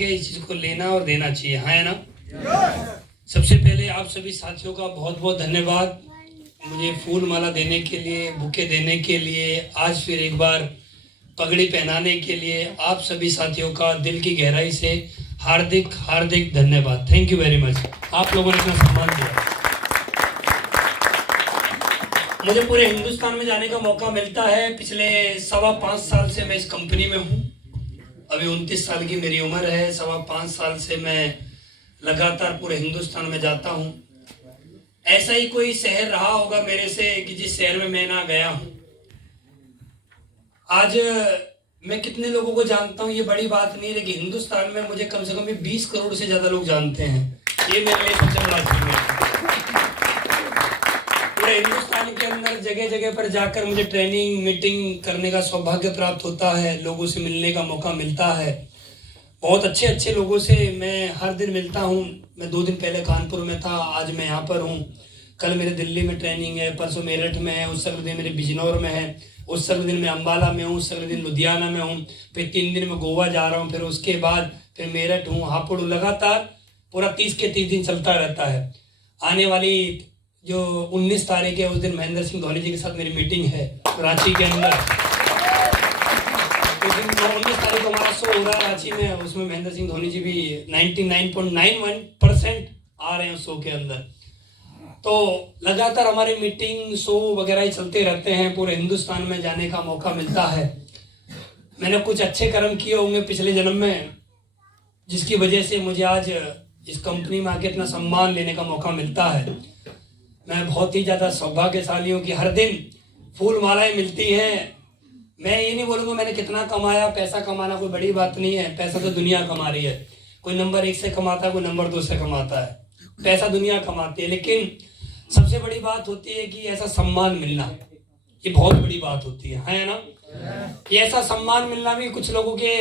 इस चीज को लेना और देना चाहिए, हाँ है ना। सबसे पहले आप सभी साथियों का बहुत बहुत धन्यवाद मुझे फूल माला देने के लिए, बुके देने के लिए, आज फिर एक बार पगड़ी पहनाने के लिए आप सभी साथियों का दिल की गहराई से हार्दिक हार्दिक धन्यवाद। Thank you very much. आप लोगों ने इतना सम्मान दिया। मुझे पूरे हिंदुस्तान में जाने का मौका मिलता है। पिछले 5.25 साल से मैं इस कंपनी में हूँ। अभी 29 साल की मेरी उम्र है। 5.25 साल से मैं लगातार पूरे हिंदुस्तान में जाता हूँ। ऐसा ही कोई शहर रहा होगा मेरे से कि जिस शहर में मैं ना गया हूँ। आज मैं कितने लोगों को जानता हूँ ये बड़ी बात नहीं है, लेकिन हिंदुस्तान में मुझे कम से कम 20 करोड़ से ज्यादा लोग जानते हैं। ये मेरे लिए सबसे बड़ा अचीवमेंट है। पूरे हिंदुस्तान के अंदर जगह जगह पर जाकर मुझे ट्रेनिंग मीटिंग करने का सौभाग्य प्राप्त होता है, लोगों से मिलने का मौका मिलता है। बहुत अच्छे अच्छे लोगों से मैं हर दिन मिलता हूँ। मैं 2 दिन पहले कानपुर में था, आज मैं यहाँ पर हूँ। कल मेरे दिल्ली में ट्रेनिंग है, परसों मेरठ में है, उस अगले दिन मेरे बिजनौर में है, उस अगले दिन मैं अम्बाला में हूँ, उस अगले दिन लुधियाना में हूँ, फिर 3 दिन में गोवा जा रहा हूँ, फिर उसके बाद फिर मेरठ हूँ, हापुड़। लगातार पूरा 30 के 30 दिन चलता रहता है। आने वाली जो 19 तारीख है उस दिन महेंद्र सिंह धोनी जी के साथ मेरी मीटिंग है रांची के अंदर। उस दिन 19 तारीख को हमारा शो हो रहा है रांची में, उसमें महेंद्र सिंह धोनी जी भी 99.91% आ रहे हैं उस शो के अंदर। तो लगातार हमारे मीटिंग शो वगैरह ही चलते रहते हैं। पूरे हिंदुस्तान में जाने का मौका मिलता है। मैंने कुछ अच्छे कर्म किए होंगे पिछले जन्म में, जिसकी वजह से मुझे आज इस कंपनी में आके इतना सम्मान लेने का मौका मिलता है। मैं बहुत ही ज़्यादा सौभाग्यशाली हूँ कि हर दिन फूल मालाएं मिलती हैं। मैं ये नहीं बोलूँगा मैंने कितना कमाया। पैसा कमाना कोई बड़ी बात नहीं है, पैसा तो दुनिया कमा रही है। कोई नंबर 1 से कमाता है, कोई नंबर 2 से कमाता है। पैसा दुनिया कमाती है, लेकिन सबसे बड़ी बात होती है कि ऐसा सम्मान मिलना, ये बहुत बड़ी बात होती है ना। ये ऐसा सम्मान मिलना भी कुछ लोगों के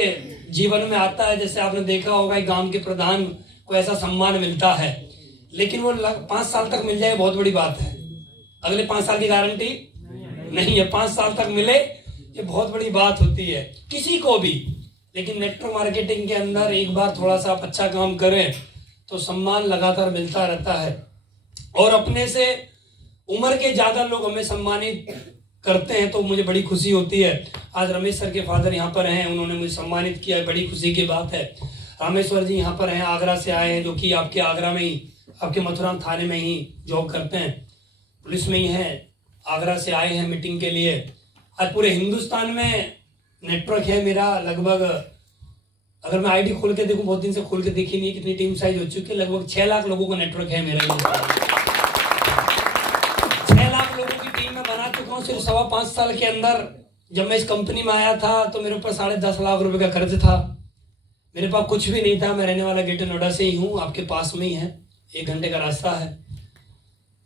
जीवन में आता है। जैसे आपने देखा होगा गांव के प्रधान को ऐसा सम्मान मिलता है, लेकिन वो 5 साल तक मिल जाए बहुत बड़ी बात है। अगले 5 साल की गारंटी नहीं है, 5 साल तक मिले ये बहुत बड़ी बात होती है किसी को भी। लेकिन नेटवर्क मार्केटिंग के अंदर एक बार थोड़ा सा आप अच्छा काम करें तो सम्मान लगातार मिलता रहता है। और अपने से उम्र के ज्यादा लोग हमें सम्मानित करते हैं तो मुझे बड़ी खुशी होती है। आज रमेश सर के फादर यहाँ पर हैं, उन्होंने मुझे सम्मानित किया है, बड़ी खुशी की बात है। रामेश्वर जी यहाँ पर हैं, आगरा से आए हैं, जो कि आपके आगरा में ही, आपके मथुराम थाने में ही जॉब करते हैं, पुलिस में ही हैं। आगरा से आए हैं मीटिंग के लिए। आज पूरे हिंदुस्तान में नेटवर्क है मेरा। लगभग अगर मैं आईडी खोल के देखूं, बहुत दिन से खोल के देखी नहीं कितनी टीम साइज हो चुकी है। लगभग 6 लाख लोगों का नेटवर्क है मेरा। 6 लाख लोगों की टीम में बना चुका हूँ सिर्फ 5.25 साल के अंदर। जब मैं इस कंपनी में आया था तो मेरे ऊपर 10.5 लाख रुपए का कर्ज था। मेरे पास कुछ भी नहीं था। मैं रहने वाला ग्रेटर नोएडा से ही हूँ, आपके पास में ही है, 1 घंटे का रास्ता है।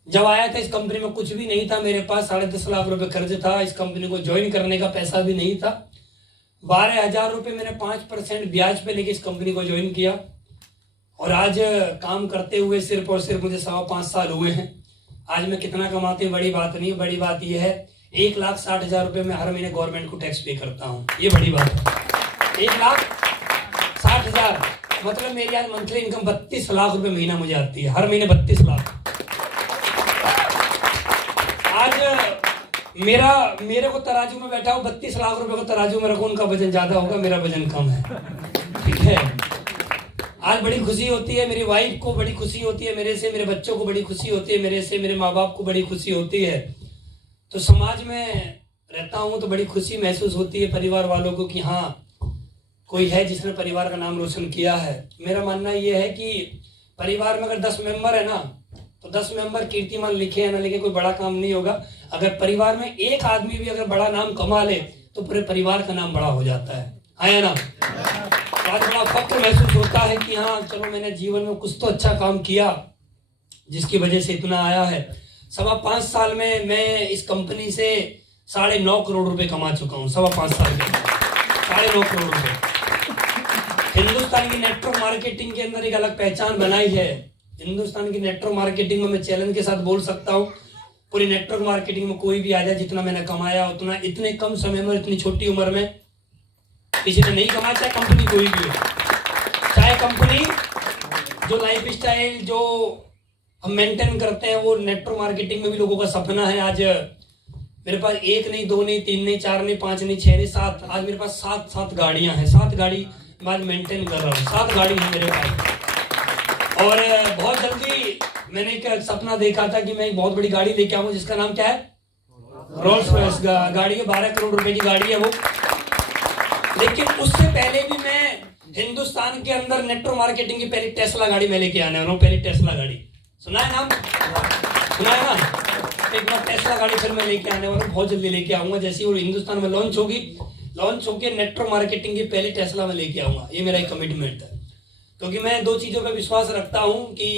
जब आया था इस कंपनी में कुछ भी नहीं था। मेरे पास 10.5 लाख रुपए कर्ज था। इस कंपनी को ज्वाइन करने का पैसा भी नहीं था। 12,000 रुपये मैंने 5% ब्याज पे लेके इस कंपनी को ज्वाइन किया। और आज काम करते हुए सिर्फ और सिर्फ मुझे 5.25 साल हुए हैं। आज मैं कितना कमाते हैं बड़ी बात नहीं, बड़ी बात यह है 1,60,000 रुपये मैं हर महीने गवर्नमेंट को टैक्स पे करता हूँ। ये बड़ी बात है। 1,60,000 मतलब मेरी आज मंथली इनकम 32 लाख रुपए महीना मुझे आती है, हर महीने 32 लाख। आज मेरे को तराजू में बैठा हो 32 लाख रुपए को तराजू में रखो, उनका वजन ज्यादा होगा, मेरा वजन कम है, ठीक है। आज बड़ी खुशी होती है, मेरी वाइफ को बड़ी खुशी होती है मेरे से, मेरे बच्चों को बड़ी खुशी होती है मेरे से, मेरे माँ बाप को बड़ी खुशी होती है। तो समाज में रहता हूँ तो बड़ी खुशी महसूस होती है परिवार वालों को कि हाँ कोई है जिसने परिवार का नाम रोशन किया है। मेरा मानना यह है कि परिवार में अगर 10 मेंबर है ना तो 10 मेंबर कीर्तिमान लिखे या ना लिखे कोई बड़ा काम नहीं होगा। अगर परिवार में एक आदमी भी अगर बड़ा नाम कमा ले तो पूरे परिवार का नाम बड़ा हो जाता है ना। आज बड़ा फक्र महसूस होता है कि हाँ चलो मैंने जीवन में कुछ तो अच्छा काम किया जिसकी वजह से इतना आया है। 5.25 साल में मैं इस कंपनी से 9.5 करोड़ रुपए कमा चुका हूँ। 5.25 साल में 9.5 करोड़ रुपए। हिंदुस्तान की नेटवर्क मार्केटिंग के अंदर एक अलग पहचान बनाई है। हिंदुस्तान की नेटवर्क मार्केटिंग में मैं चैलेंज के साथ बोल सकता हूँ, पूरी नेटवर्क मार्केटिंग में कोई भी आ जाए जितना मैंने कमाया उतना इतने कम समय में, इतनी छोटी उम्र में किसी ने नहीं कमाया, चाहे कंपनी कोई भी हो। कंपनी, जो लाइफ स्टाइल जो हम मेंटेन करते हैं वो नेटवर्क मार्केटिंग में भी लोगों का सपना है। आज मेरे पास 1 नहीं 2 नहीं 3 नहीं 4 नहीं 5 नहीं 6 नहीं 7, आज मेरे पास 7 गाड़ियां हैं। 7 गाड़ी मैं आज मेंटेन कर रहा हूँ, 7 गाड़ी है मेरे पास। और बहुत जल्दी मैंने एक सपना देखा था कि मैं एक बहुत बड़ी गाड़ी लेके आऊँ, जिसका नाम क्या है, रोल्स रॉयस गाड़ी है, 12 करोड़ रुपए की गाड़ी है वो। लेकिन उससे पहले भी मैं हिंदुस्तान के अंदर नेटवर्क मार्केटिंग की पहली टेस्ला गाड़ी मैं लेके आने वाला हूँ। पहली टेस्ला गाड़ी सुना है नाम, सुना है ना। एक बार टेस्ला गाड़ी फिर मैं लेके आने वाला हूँ, बहुत जल्दी लेके आऊंगा। जैसे वो हिंदुस्तान में लॉन्च होगी, लॉन्च होकर नेटवर्क मार्केटिंग की पहली टेस्ला में लेके आऊंगा। ये मेरा एक कमिटमेंट है, क्योंकि मैं 2 चीजों पर विश्वास रखता हूं कि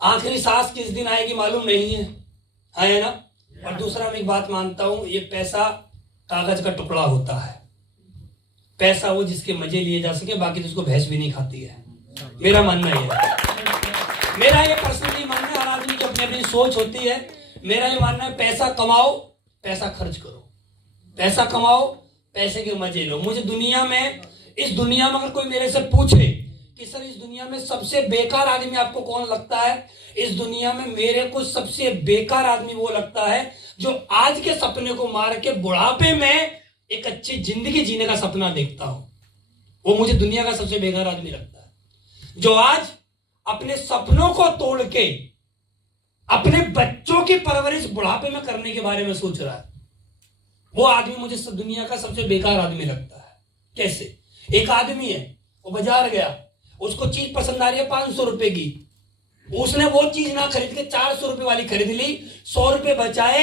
आखिरी सांस किस दिन आएगी मालूम नहीं है ना। और दूसरा मैं एक बात मानता हूं, ये पैसा कागज का टुकड़ा होता है। पैसा वो जिसके मजे लिए जा सके, बाकी तो उसको भैंस भी नहीं खाती है। मेरा मानना ये है, मेरा ये पर्सनली मानना है। हर आदमी की अपनी अपनी सोच होती है। मेरा ये मानना है, पैसा कमाओ, पैसा खर्च करो, पैसा कमाओ, पैसे के मजे लो। मुझे दुनिया में, इस दुनिया में अगर कोई मेरे से पूछे कि सर इस दुनिया में सबसे बेकार आदमी आपको कौन लगता है, इस दुनिया में मेरे को सबसे बेकार आदमी वो लगता है जो आज के सपने को मार के बुढ़ापे में एक अच्छी जिंदगी जीने का सपना देखता हूं। वो मुझे दुनिया का सबसे बेकार आदमी लगता है। जो आज अपने सपनों को तोड़ के अपने बच्चों की परवरिश बुढ़ापे में करने के बारे में सोच रहा है, वो आदमी मुझे दुनिया का सबसे बेकार आदमी लगता है। कैसे? एक आदमी है, वो बाजार गया, उसको चीज पसंद आ रही है 500 रुपए की, उसने वो चीज ना खरीद के 400 रुपए वाली खरीद ली, 100 रुपए बचाए।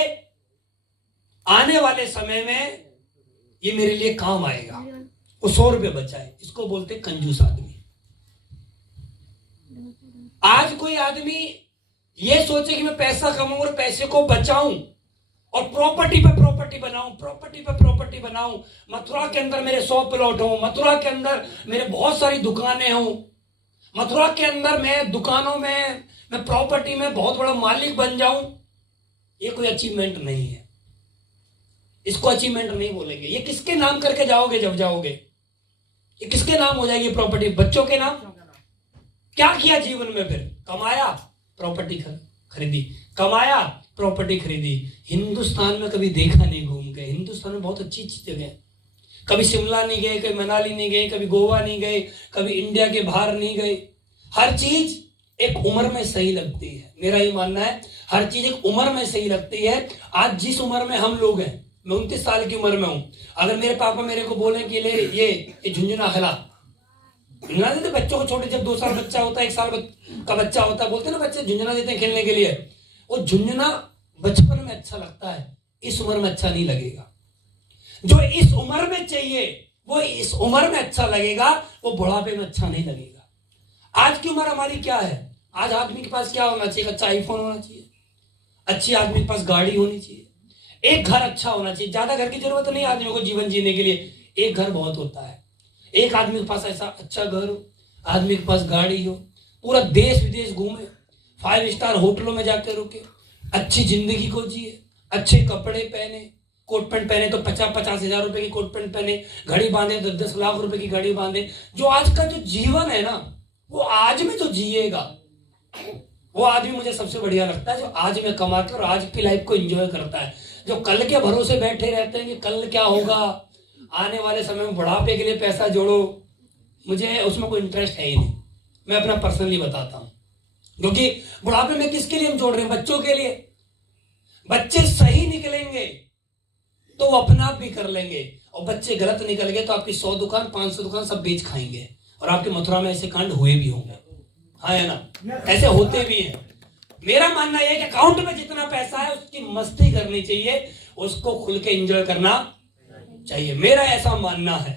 आने वाले समय में ये मेरे लिए काम आएगा, वो 100 रुपए बचाए। इसको बोलते कंजूस आदमी। आज कोई आदमी ये सोचे कि मैं पैसा कमाऊं और पैसे को बचाऊं और प्रॉपर्टी पे प्रॉपर्टी बनाऊं, प्रॉपर्टी पे प्रॉपर्टी बनाऊं। मथुरा के अंदर मेरे 100 प्लॉट हो, मथुरा के अंदर मेरे बहुत सारी दुकानें हो, मथुरा के अंदर मैं दुकानों में, मैं प्रॉपर्टी में बहुत बड़ा मालिक बन जाऊं। ये कोई अचीवमेंट नहीं है, इसको अचीवमेंट नहीं बोलेंगे। ये किसके नाम करके जाओगे जब जाओगे? ये किसके नाम हो जाएगी प्रॉपर्टी? बच्चों के नाम। क्या किया जीवन में फिर? कमाया, प्रॉपर्टी खरीदी, कमाया, प्रॉपर्टी खरीदी। हिंदुस्तान में कभी देखा नहीं घूम के। हिंदुस्तान में बहुत अच्छी अच्छी जगह, कभी शिमला नहीं गए, कभी मनाली नहीं गए, कभी गोवा नहीं गए, कभी इंडिया के बाहर नहीं गए। हर चीज एक उम्र में सही लगती है। मेरा ये मानना है, हर चीज एक उम्र में सही लगती है। आज जिस उम्र में हम लोग हैं, मैं 29 साल की उम्र में हूं, अगर मेरे पापा मेरे को बोले कि ले ये झुंझुना खिला, झुंझुना देते बच्चों को, छोटे जब 2 साल बच्चा होता है, 1 साल का बच्चा होता है, बोलते ना बच्चे झुंझुना देते हैं खेलने के लिए। वो झुंझुना बचपन में अच्छा लगता है, इस उम्र में अच्छा नहीं लगेगा। जो इस उम्र में चाहिए वो इस उम्र में अच्छा लगेगा, वो बुढ़ापे में अच्छा नहीं लगेगा। आज की उम्र हमारी क्या है? आज आदमी के पास क्या होना चाहिए? अच्छा आईफोन होना चाहिए, अच्छी आदमी के पास गाड़ी होनी चाहिए, एक घर अच्छा होना चाहिए। ज्यादा घर की जरूरत नहीं आदमियों को जीवन जीने के लिए, एक घर बहुत होता है। एक आदमी के पास ऐसा अच्छा घर हो, आदमी के पास गाड़ी हो, पूरा देश विदेश घूमे, 5 स्टार होटलों में जाकर रुके, अच्छी जिंदगी को जिए, अच्छे कपड़े पहने, कोट पैंट पहने तो 50-50 हजार रुपए की कोट पैंट पहने, घड़ी बांधे 10-10 लाख रुपए की घड़ी बांधे। जो आज का जो जीवन है ना, वो आज में जो जिएगा, वो आदमी मुझे सबसे बढ़िया लगता है, जो आज में कमाकर और आज की लाइफ को एंजॉय करता है। जो कल के भरोसे बैठे रहते हैं कि कल क्या होगा, आने वाले समय में बुढ़ापे के लिए पैसा जोड़ो, मुझे उसमें कोई इंटरेस्ट है ही नहीं। मैं अपना पर्सनली बताता हूं, क्योंकि बुढ़ापे में किसके लिए हम जोड़ रहे हैं? बच्चों के लिए। बच्चे सही निकलेंगे तो वो अपना आप भी कर लेंगे, और बच्चे गलत निकल गए तो आपकी 100 दुकान 500 दुकान सब बेच खाएंगे। और आपके मथुरा में ऐसे कांड हुए भी होंगे, हाँ है ना, ऐसे होते भी हैं। मेरा मानना यह है कि अकाउंट में जितना पैसा है उसकी मस्ती करनी चाहिए, उसको खुल के एंजॉय करना चाहिए। मेरा ऐसा मानना है।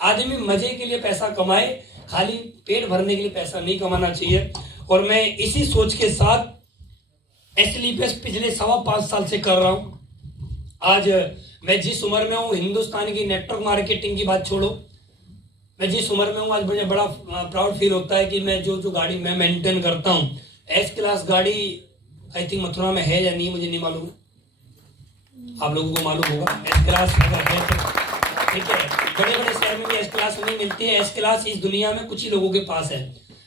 आदमी मजे के लिए पैसा कमाए, खाली पेट भरने के लिए पैसा नहीं कमाना चाहिए। और मैं इसी सोच के साथ एसलीपीएस पिछले 5.25 साल से कर रहा हूं। आज मैं जिस उम्र में हूं, हिंदुस्तान की नेटवर्क मार्केटिंग की बात छोड़ो, मैं जिस उम्र में हूं, आज मुझे बड़ा प्राउड फील होता है कि मैं जो गाड़ी मैं मेंटेन करता हूं, एस क्लास गाड़ी आई थिंक मथुरा में है या नहीं मुझे नहीं मालूम है, आप लोगों को मालूम होगा। एस क्लास अगर है ठीक है, बड़े बड़े शहर में भी एस क्लास नहीं मिलती है। एस क्लास इस दुनिया में कुछ ही लोगों के पास है।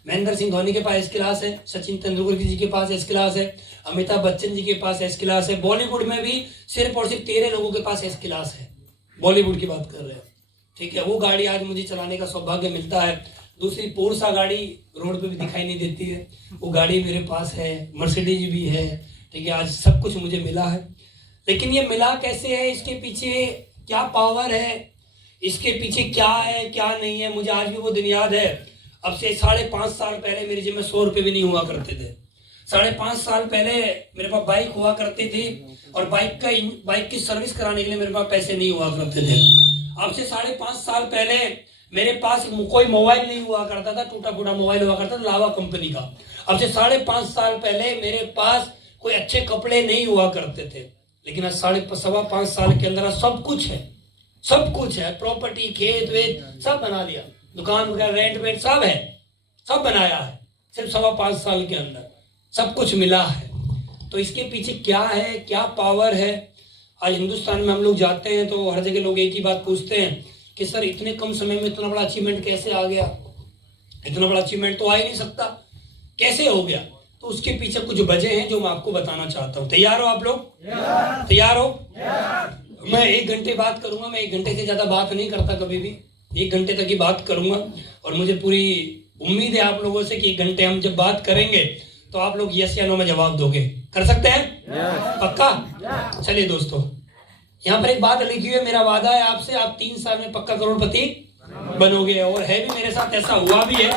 महेंद्र सिंह धोनी के पास एस क्लास है, सचिन तेंदुलकर जी के पास एस क्लास है, अमिताभ बच्चन जी के पास एस क्लास है। बॉलीवुड में भी सिर्फ और सिर्फ 13 लोगों के पास एस क्लास है। बॉलीवुड की बात कर रहे हैं, ठीक है। वो गाड़ी आज मुझे चलाने का सौभाग्य मिलता है। दूसरी पोरसा गाड़ी रोड पे भी दिखाई नहीं देती है, वो गाड़ी मेरे पास है। मर्सिडीज भी है, ठीक है। आज सब कुछ मुझे मिला है, लेकिन ये मिला कैसे है, इसके पीछे क्या पावर है, इसके पीछे क्या है क्या नहीं है, मुझे आज भी वो दिन याद है। अब से 5.5 साल पहले मेरी जेब में 100 रुपए भी नहीं हुआ करते थे। 5.5 साल पहले मेरे पास बाइक हुआ करती थी, और बाइक की सर्विस कराने के लिए मेरे पास पैसे नहीं हुआ करते थे। अब से 5.5 साल पहले मेरे पास कोई मोबाइल नहीं हुआ करता था, टूटा फूटा मोबाइल हुआ करता था लावा कंपनी का। अब से 5.5 साल पहले मेरे पास कोई अच्छे कपड़े नहीं हुआ करते थे, लेकिन आज 5.25 साल के अंदर सब कुछ है। सब कुछ है, प्रॉपर्टी, खेत वेत सब बना लिया, दुकान वगैरह, रेंट वेंट सब है, सब बनाया है। सिर्फ 5.25 साल के अंदर सब कुछ मिला है। तो इसके पीछे क्या है, क्या पावर है। आज हिंदुस्तान में हम लोग जाते हैं तो हर जगह लोग एक ही बात पूछते हैं कि सर इतने कम समय में इतना बड़ा अचीवमेंट कैसे आ गया। इतना बड़ा अचीवमेंट तो आ ही नहीं सकता, कैसे हो गया। तो उसके पीछे कुछ वजह हैं जो मैं आपको बताना चाहता हूँ। तैयार हो आप लोग? तैयार हो? मैं 1 घंटे बात करूंगा। मैं 1 घंटे से ज्यादा बात नहीं करता कभी भी, 1 घंटे तक ही बात करूंगा। और मुझे पूरी उम्मीद है आप लोगों से कि 1 घंटे हम जब बात करेंगे तो आप लोग यस या नो में जवाब दोगे। कर सकते हैं? पक्का? चलिए दोस्तों, यहाँ पर एक बात लिखी हुई है, मेरा वादा है आपसे, आप 3 साल में पक्का करोड़पति बनोगे। और है भी, मेरे साथ ऐसा हुआ भी है।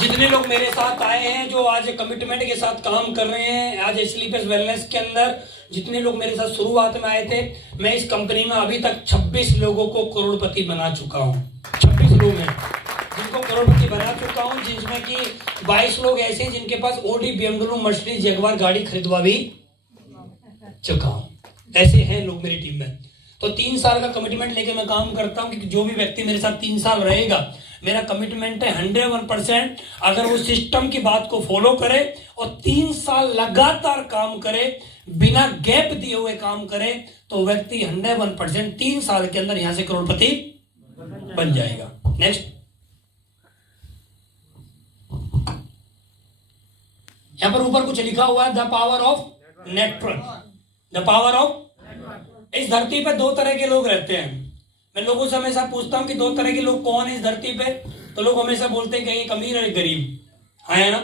जितने लोग मेरे साथ आए हैं, जो आज कमिटमेंट के साथ काम कर रहे हैं, आज स्लीपर्स वेलनेस के अंदर जितने लोग मेरे साथ शुरुआत में आए थे, मैं इस कंपनी में अभी तक 26 लोगों को करोड़पति बना चुका हूँ। 26 लोग हैं जिनको करोड़पति बना चुका हूँ, जिसमें कि 22 लोग ऐसे हैं जिनके पास ऑडी, BMW, मर्सिडीज, जगुआर गाड़ी खरीदवा भी चुका हूँ। ऐसे हैं लोग मेरी टीम में। तो 3 साल का कमिटमेंट लेके मैं काम करता हूँ कि जो भी व्यक्ति मेरे साथ 3 साल रहेगा, मेरा कमिटमेंट है 101%। अगर वो सिस्टम की बात को फॉलो करे और 3 साल लगातार काम करे, बिना गैप दिए हुए काम करे, तो व्यक्ति 101% 3 साल के अंदर यहां से करोड़पति बन जाएगा। नेक्स्ट, यहां पर ऊपर कुछ लिखा हुआ है, the power of network. The power of, इस धरती पे 2 तरह के लोग रहते हैं। मैं लोगों से हमेशा पूछता हूं कि 2 तरह के लोग कौन है इस धरती पे, तो लोग हमेशा बोलते हैं कि एक अमीर और एक गरीब, है ना।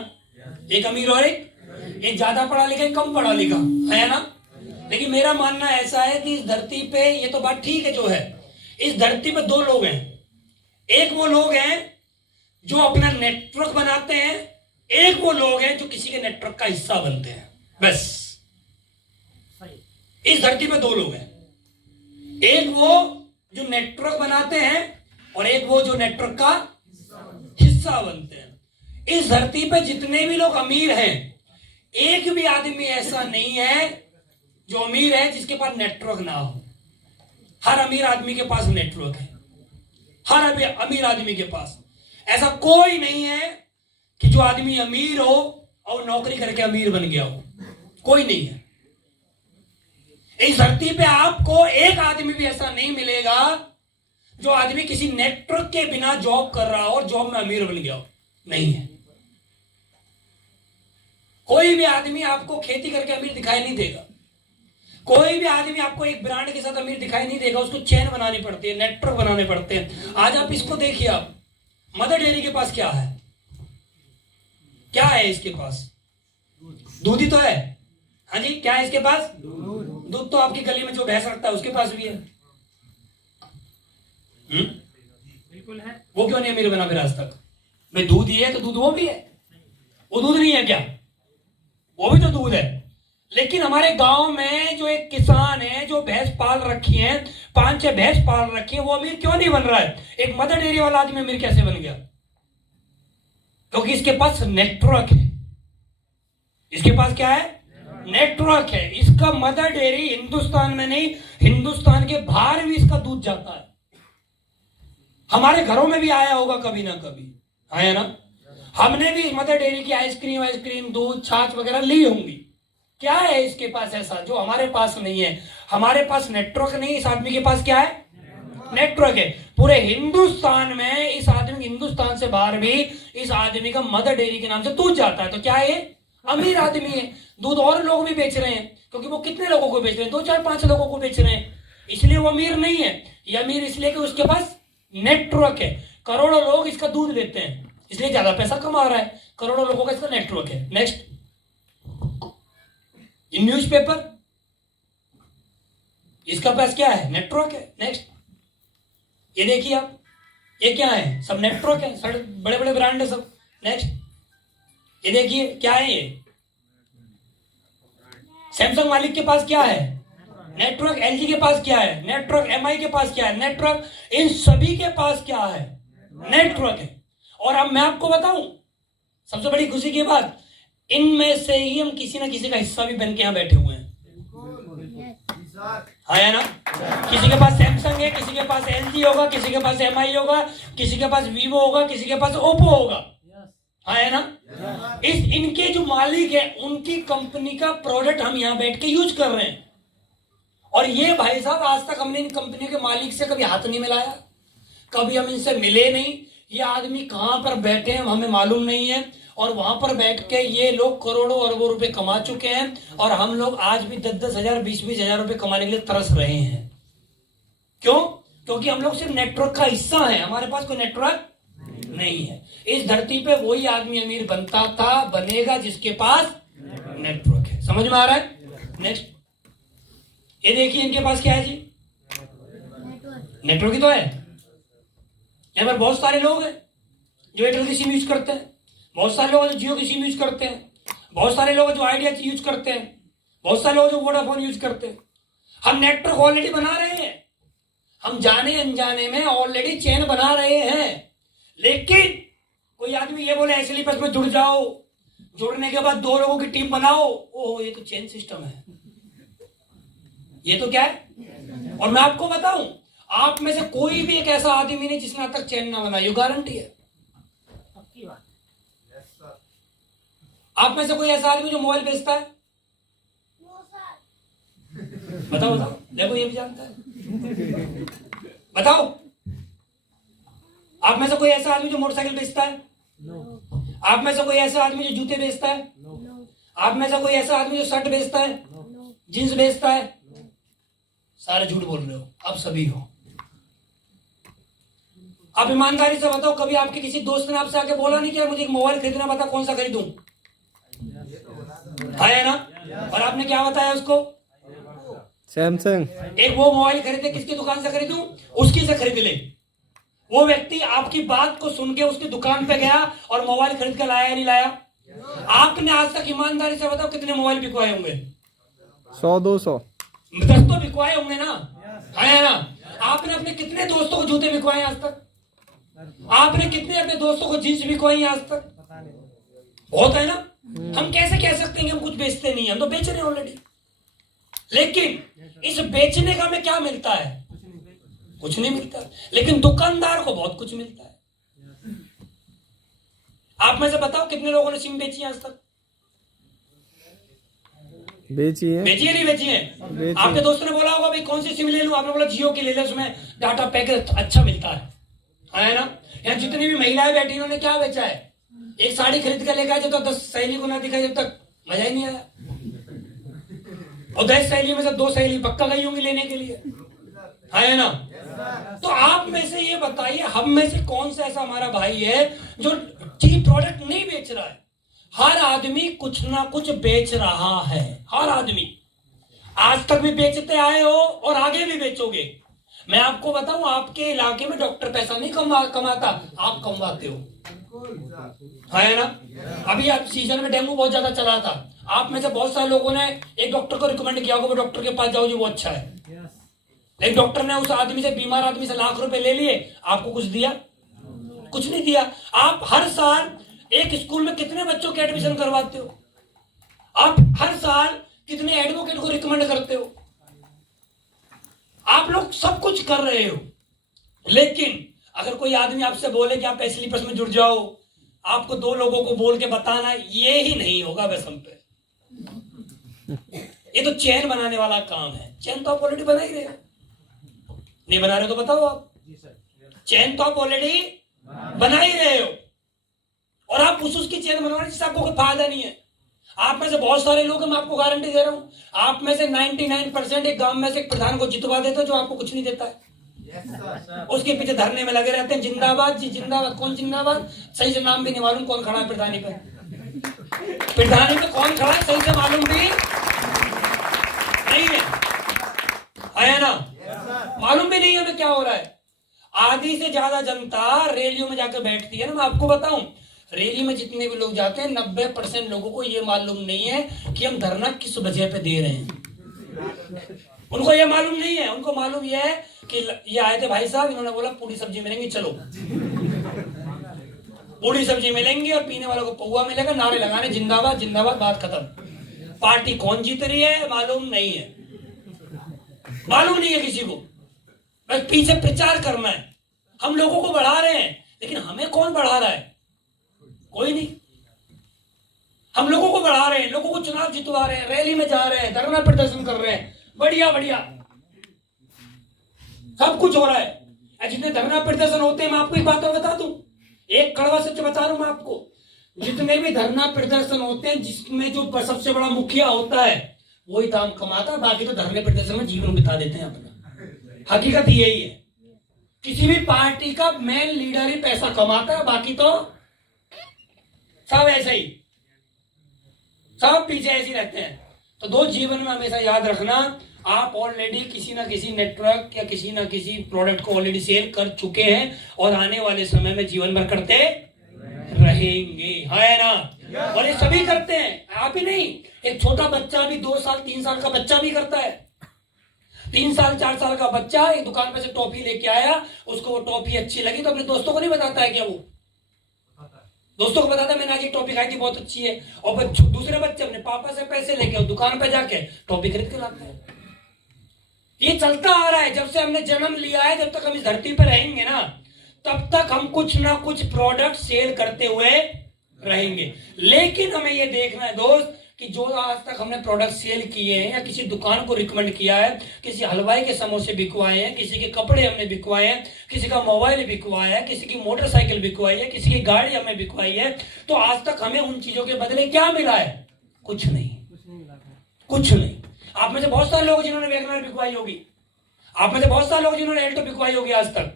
एक अमीर और एक ज्यादा पढ़ा लिखा, एक कम पढ़ा लिखा, है ना। लेकिन मेरा मानना ऐसा है कि इस धरती पे, ये तो बात ठीक है जो है, इस धरती पे 2 लोग हैं। एक वो लोग हैं जो अपना नेटवर्क बनाते हैं, एक वो लोग हैं जो किसी के नेटवर्क का हिस्सा बनते हैं। बस इस धरती पे 2 लोग हैं, एक वो जो नेटवर्क बनाते हैं और एक वो जो नेटवर्क का हिस्सा बनते हैं। इस धरती पे जितने भी लोग अमीर हैं, एक भी आदमी ऐसा नहीं है जो अमीर है जिसके पास नेटवर्क ना हो। हर अमीर आदमी के पास नेटवर्क है, हर अमीर आदमी के पास। ऐसा कोई नहीं है कि जो आदमी अमीर हो और नौकरी करके अमीर बन गया हो, कोई नहीं है। इस धरती पे आपको एक आदमी भी ऐसा नहीं मिलेगा जो आदमी किसी नेटवर्क के बिना जॉब कर रहा हो और जॉब में अमीर बन गया हो, नहीं है। कोई भी आदमी आपको खेती करके अमीर दिखाई नहीं देगा, कोई भी आदमी आपको एक ब्रांड के साथ अमीर दिखाई नहीं देगा। उसको चेन बनानी पड़ती है, नेटवर्क बनाने पड़ते हैं। आज आप इसको देखिए, आप मदर डेयरी के पास क्या है, क्या है इसके पास? दूध ही तो है। हाँ जी, क्या है इसके पास? दूध तो आपकी गली में जो भैंस रखता है उसके पास भी है। बिल्कुल है। वो क्यों नहीं अमीर बना फिर आज तक? भाई दूध ही है तो दूध वो भी है, वो दूध नहीं है क्या? वो भी तो दूध है। लेकिन हमारे गांव में जो एक किसान है जो भैंस पाल रखी है, 5-6 भैंस पाल रखी है, वो अमीर क्यों नहीं बन रहा है? एक मदर डेयरी वाला आदमी अमीर कैसे बन गया? क्योंकि इसके पास नेटवर्क है। इसके पास क्या है? नेटवर्क है। इसका मदर डेयरी हिंदुस्तान में नहीं, हिंदुस्तान के बाहर भी इसका दूध जाता है। हमारे घरों में भी आया होगा कभी ना कभी, आया ना। हमने भी मदर डेयरी की आइसक्रीम, दूध, छाछ वगैरह ली होंगी, क्या है इसके पास ऐसा जो हमारे पास नहीं है? हमारे पास नेटवर्क नहीं, इस आदमी के पास क्या है? नेटवर्क है। पूरे हिंदुस्तान में इस आदमी, हिंदुस्तान से बाहर भी इस आदमी का मदर डेयरी के नाम से दूध जाता है। तो क्या है? अमीर आदमी है। दूध और लोग भी बेच रहे हैं, क्योंकि वो कितने लोगों को बेच रहे हैं? 2 4 5 लोगों को बेच रहे हैं। इसलिए वो अमीर नहीं है। ये अमीर इसलिए कि उसके पास नेटवर्क है। करोड़ों लोग इसका दूध लेते हैं, इसलिए ज्यादा पैसा कमा रहा है। करोड़ों लोगों का इसका नेटवर्क है। नेक्स्ट, न्यूज़पेपर, इसका पास क्या है? नेटवर्क है। नेक्स्ट, ये देखिए आप, ये क्या है? सब नेटवर्क है, सब बड़े बड़े ब्रांड है सब। नेक्स्ट, ये देखिए क्या है? ये सैमसंग मालिक के पास क्या है? नेटवर्क। एलजी के पास क्या है? नेटवर्क। एमआई के पास क्या है? नेटवर्क। इन सभी के पास क्या है? नेटवर्क है। और अब मैं आपको बताऊं सबसे बड़ी खुशी की बात, इनमें से ही हम किसी ना किसी का हिस्सा भी बन के यहां बैठे हुए हैं। है ना? किसी के पास सैमसंग है, किसी के पास एलजी होगा, किसी के पास एमआई होगा, किसी के पास वीवो होगा, किसी के पास ओप्पो होगा। है ना? इनके जो मालिक है उनकी कंपनी का प्रोडक्ट हम यहां बैठ के यूज कर रहे हैं। और ये भाई साहब, आज तक हमने इन कंपनी के मालिक से कभी हाथ नहीं मिलाया, कभी हम इनसे मिले नहीं। ये आदमी कहां पर बैठे हैं हमें मालूम नहीं है, और वहां पर बैठ के ये लोग करोड़ों अरबों रुपए कमा चुके हैं, और हम लोग आज भी 10-10 हजार 20-20 हजार रुपए कमाने के लिए तरस रहे हैं। क्यों? क्योंकि हम लोग सिर्फ नेटवर्क का हिस्सा है, हमारे पास कोई नेटवर्क नहीं है। इस धरती पे वही आदमी अमीर बनता था, बनेगा जिसके पास नेटवर्क है। समझ में आ रहा है? नेक्स्ट, ये देखिए इनके पास क्या है जी? नेटवर्क ही तो है। यहां पर बहुत सारे लोग हैं जो एयरटेल की सिम यूज करते हैं, बहुत सारे लोग जो जियो की सिम यूज करते हैं, बहुत सारे लोग जो आइडिया की यूज करते हैं, बहुत सारे लोग जो वोडाफोन यूज करते हैं। हम नेटवर्क ऑलरेडी बना रहे हैं, हम जाने अनजाने में ऑलरेडी चेन बना रहे हैं। लेकिन कोई आदमी ये बोले एसएलई बस में जुड़ जाओ, जुड़ने के बाद 2 लोगों की टीम बनाओ, ओह ये तो चेन सिस्टम है, ये तो क्या है? और मैं आपको बताऊं, आप में से कोई भी एक ऐसा आदमी नहीं जिसने आज तक चेन ना बनाई, गारंटी है। आप में से कोई ऐसा आदमी जो मोबाइल बेचता है? बताओ बताओ, देखो ये भी जानता है। बताओ, आप में से कोई ऐसा आदमी जो मोटरसाइकिल बेचता है? आप में से कोई ऐसा आदमी जो जूते बेचता है? आप में से कोई ऐसा आदमी जो शर्ट बेचता है, जींस बेचता है? सारे झूठ बोल रहे हो, अब सभी हो। आप ईमानदारी से बताओ, कभी आपके किसी दोस्त ने आपसे आके बोला नहीं कि मुझे एक मोबाइल खरीदना, बता कौन सा खरीदूं? है ना? और आपने क्या बताया उसको? सैमसंग। एक वो मोबाइल खरीदे, किसकी दुकान से खरीदूं? उसकी से खरीद ले। वो व्यक्ति आपकी बात को सुन के उसकी दुकान पे गया और मोबाइल खरीद के लाया या नहीं लाया? आपने आज तक ईमानदारी से बताओ कितने मोबाइल बिकवाए होंगे? 100-200 10 तो बिकवाए होंगे ना? है ना? आपने अपने कितने दोस्तों को जूते बिकवाए आज तक? आपने कितने अपने दोस्तों को जींस बिकवाई आज तक? बहुत है ना? हम कैसे कह सकते हैं कि हम कुछ बेचते नहीं है? हम तो बेच रहे हैं ऑलरेडी। लेकिन इस बेचने का हमें क्या मिलता है? कुछ नहीं मिलता। लेकिन दुकानदार को बहुत कुछ मिलता है। आप में से बताओ कितने लोगों ने सिम बेची आज तक? बेची है? बेची है नहीं बेची है? आपके दोस्त ने बोला होगा भाई कौन सी सिम ले लूं, आपने बोला जियो की ले ले, उसमें डाटा पैकेज अच्छा मिलता है ना? यहाँ जितनी भी महिलाएं बैठी उन्होंने क्या बेचा है? एक साड़ी खरीद कर लेकर जब तक 10 सहेली को ना दिखाई जब तक मजा ही नहीं आया। और 10 सहेली में से 2 सहेली पक्का गई होंगी लेने के लिए, है ना? तो आप में से ये बताइए, हम में से कौन सा ऐसा हमारा भाई है जो चीप प्रोडक्ट नहीं बेच रहा है? हर आदमी कुछ ना कुछ बेच रहा है, हर आदमी। आज तक भी बेचते आए हो और आगे भी बेचोगे। मैं आपको बताऊं, आपके इलाके में डॉक्टर पैसा नहीं कमाता, आप कमाते हो, है ना? अभी आप सीजन में डेंगू बहुत ज्यादा चला था, आप में से बहुत सारे लोगों ने एक डॉक्टर को रिकमेंड किया होगा, वो डॉक्टर के पास जाओ जी, वो अच्छा है। एक डॉक्टर ने उस आदमी से, बीमार आदमी से लाख रुपए ले लिए, आपको कुछ दिया? कुछ नहीं दिया। आप हर साल एक स्कूल में कितने बच्चों के एडमिशन करवाते हो? आप हर साल कितने एडवोकेट को रिकमेंड करते हो? आप लोग सब कुछ कर रहे हो। लेकिन अगर कोई आदमी आपसे बोले कि आप एसएलई बस में जुड़ जाओ, आपको 2 लोगों को बोल के बताना, ये ही नहीं होगा बस हम पे। ये तो चैन बनाने वाला काम है। चैन तो आप ऑलरेडी बना ही रहे हो, नहीं बना रहे तो बताओ आप। चैन तो आप ऑलरेडी बना ही रहे हो, और आप उसकी चैन बनवाने से आपको कोई फायदा नहीं है। आप में से बहुत सारे लोग, मैं आपको गारंटी दे रहा हूं, आप में से 99% एक गांव में से एक प्रधान को जितवा देते हो जो आपको कुछ नहीं देता है। उसके पीछे धरने में लगे रहते हैं, जिंदाबाद जी जिंदाबाद। कौन जिंदाबाद? सही से नाम भी नहीं मालूम कौन खड़ा है प्रधानी पे। प्रधानी पे कौन खड़ा है सही से मालूम भी नहीं है ना? मालूम भी नहीं है क्या हो रहा है। आधी से ज्यादा जनता रैलियों में जाकर बैठती है ना। मैं आपको बताऊं, रैली में जितने भी लोग जाते हैं 90% लोगों को ये मालूम नहीं है कि हम धरना किस वजह पे दे रहे हैं। उनको ये मालूम नहीं है। उनको मालूम ये है कि ये आए थे भाई साहब, इन्होंने बोला पूरी सब्जी मिलेंगी, चलो पूरी सब्जी मिलेंगी और पीने वालों को पौवा मिलेगा, नारे लगाने जिंदाबाद जिंदाबाद, बात खत्म। पार्टी कौन जीत रही है मालूम नहीं है, मालूम नहीं है किसी को। बस पीछे प्रचार करना है। हम लोगों को बढ़ा रहे हैं, लेकिन हमें कौन बढ़ा रहा है? कोई नहीं। हम लोगों को बढ़ा रहे हैं, लोगों को चुनाव जितवा रहे हैं, रैली में जा रहे हैं, धरना प्रदर्शन कर रहे हैं, बढ़िया बढ़िया सब कुछ हो रहा है। जितने धरना प्रदर्शन होते हैं, मैं आपको एक बात और बता दूं, एक कड़वा सच बता रहा हूं मैं आपको, जितने भी धरना प्रदर्शन होते हैं जिसमें जो सबसे बड़ा मुखिया होता है वही दाम कमाता है, बाकी तो धरने प्रदर्शन में जीवन बिता देते हैं अपना। हकीकत यही है। किसी भी पार्टी का मेन लीडर ही पैसा कमाता है, बाकी तो सब ऐसे ही, सब पीछे ऐसे ही रहते हैं। तो दो जीवन में हमेशा याद रखना, आप ऑलरेडी किसी ना किसी नेटवर्क या किसी ना किसी प्रोडक्ट को ऑलरेडी सेल कर चुके हैं और आने वाले समय में जीवन भर करते रहेंगे, है ना? और ये सभी करते हैं, आप ही नहीं। एक छोटा बच्चा भी 2 साल 3 साल का बच्चा भी करता है। 3 साल 4 साल का बच्चा एक दुकान पे से टॉफी लेके आया, उसको वो टॉफी अच्छी लगी तो अपने दोस्तों को नहीं बताता है क्या? वो दोस्तों को बताता है मैंने आज एक टॉफी खाई थी बहुत अच्छी है। और दूसरे बच्चे अपने पापा से पैसे लेके दुकान पे जाके टॉफी खरीद के लाते हैं। ये चलता आ रहा है जब से हमने जन्म लिया है। जब तक हम इस धरती पर रहेंगे ना, तब तक हम कुछ ना कुछ प्रोडक्ट सेल करते हुए रहेंगे। लेकिन हमें ये देखना है दोस्त कि जो आज तक हमने प्रोडक्ट सेल किए हैं या किसी दुकान को रिकमेंड किया है, किसी हलवाई के समोसे बिकवाए हैं, किसी के कपड़े हमने बिकवाए हैं, किसी का मोबाइल बिकवाया है, किसी की मोटरसाइकिल बिकवाई है, किसी की गाड़ी हमने बिकवाई है, तो आज तक हमें उन चीजों के बदले क्या मिला है? कुछ नहीं, कुछ नहीं। आप में से बहुत सारे लोग जिन्होंने वैगनर बिकवाई होगी, आप में से बहुत सारे लोग जिन्होंने एल्टो बिकवाई होगी आज तक,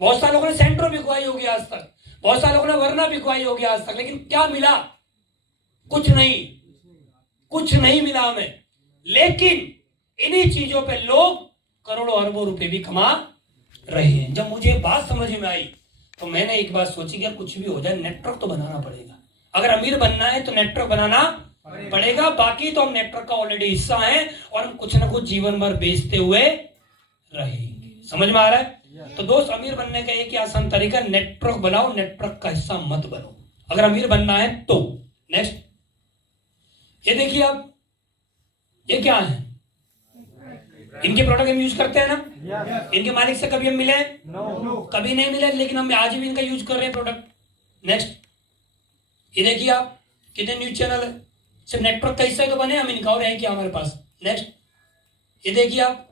बहुत सारे लोगों ने सेंट्रो बिकवाई होगी आज तक, बहुत सारे लोगों ने वर्ना बिकवाई होगी आज तक, लेकिन क्या मिला? कुछ नहीं, कुछ नहीं मिला हमें। लेकिन इन्हीं चीजों पे लोग करोड़ों अरबों रुपए भी कमा रहे हैं। जब मुझे बात समझ में आई तो मैंने एक बात सोची कि कुछ भी हो जाए नेटवर्क तो बनाना पड़ेगा। अगर अमीर बनना है तो नेटवर्क बनाना पड़ेगा, बाकी तो हम नेटवर्क का ऑलरेडी हिस्सा हैं और हम कुछ ना कुछ जीवन भर बेचते हुए रहेंगे। समझ में आ रहा है? तो दोस्त, अमीर बनने का एक ही आसान तरीका, नेटवर्क बनाओ, नेटवर्क का हिस्सा मत बनो अगर अमीर बनना है तो। नेक्स्ट, ये देखिए आप, ये क्या है? इनके प्रोडक्ट हम यूज करते हैं ना? इनके मालिक से कभी हम मिले? कभी नहीं मिले, लेकिन हम आज भी इनका यूज कर रहे हैं प्रोडक्ट। नेक्स्ट, ये देखिए आप, कितने न्यूज चैनल है, सिर्फ नेटवर्क का हिस्सा तो बने हम इनका, और है क्या हमारे पास? नेक्स्ट, ये देखिए आप,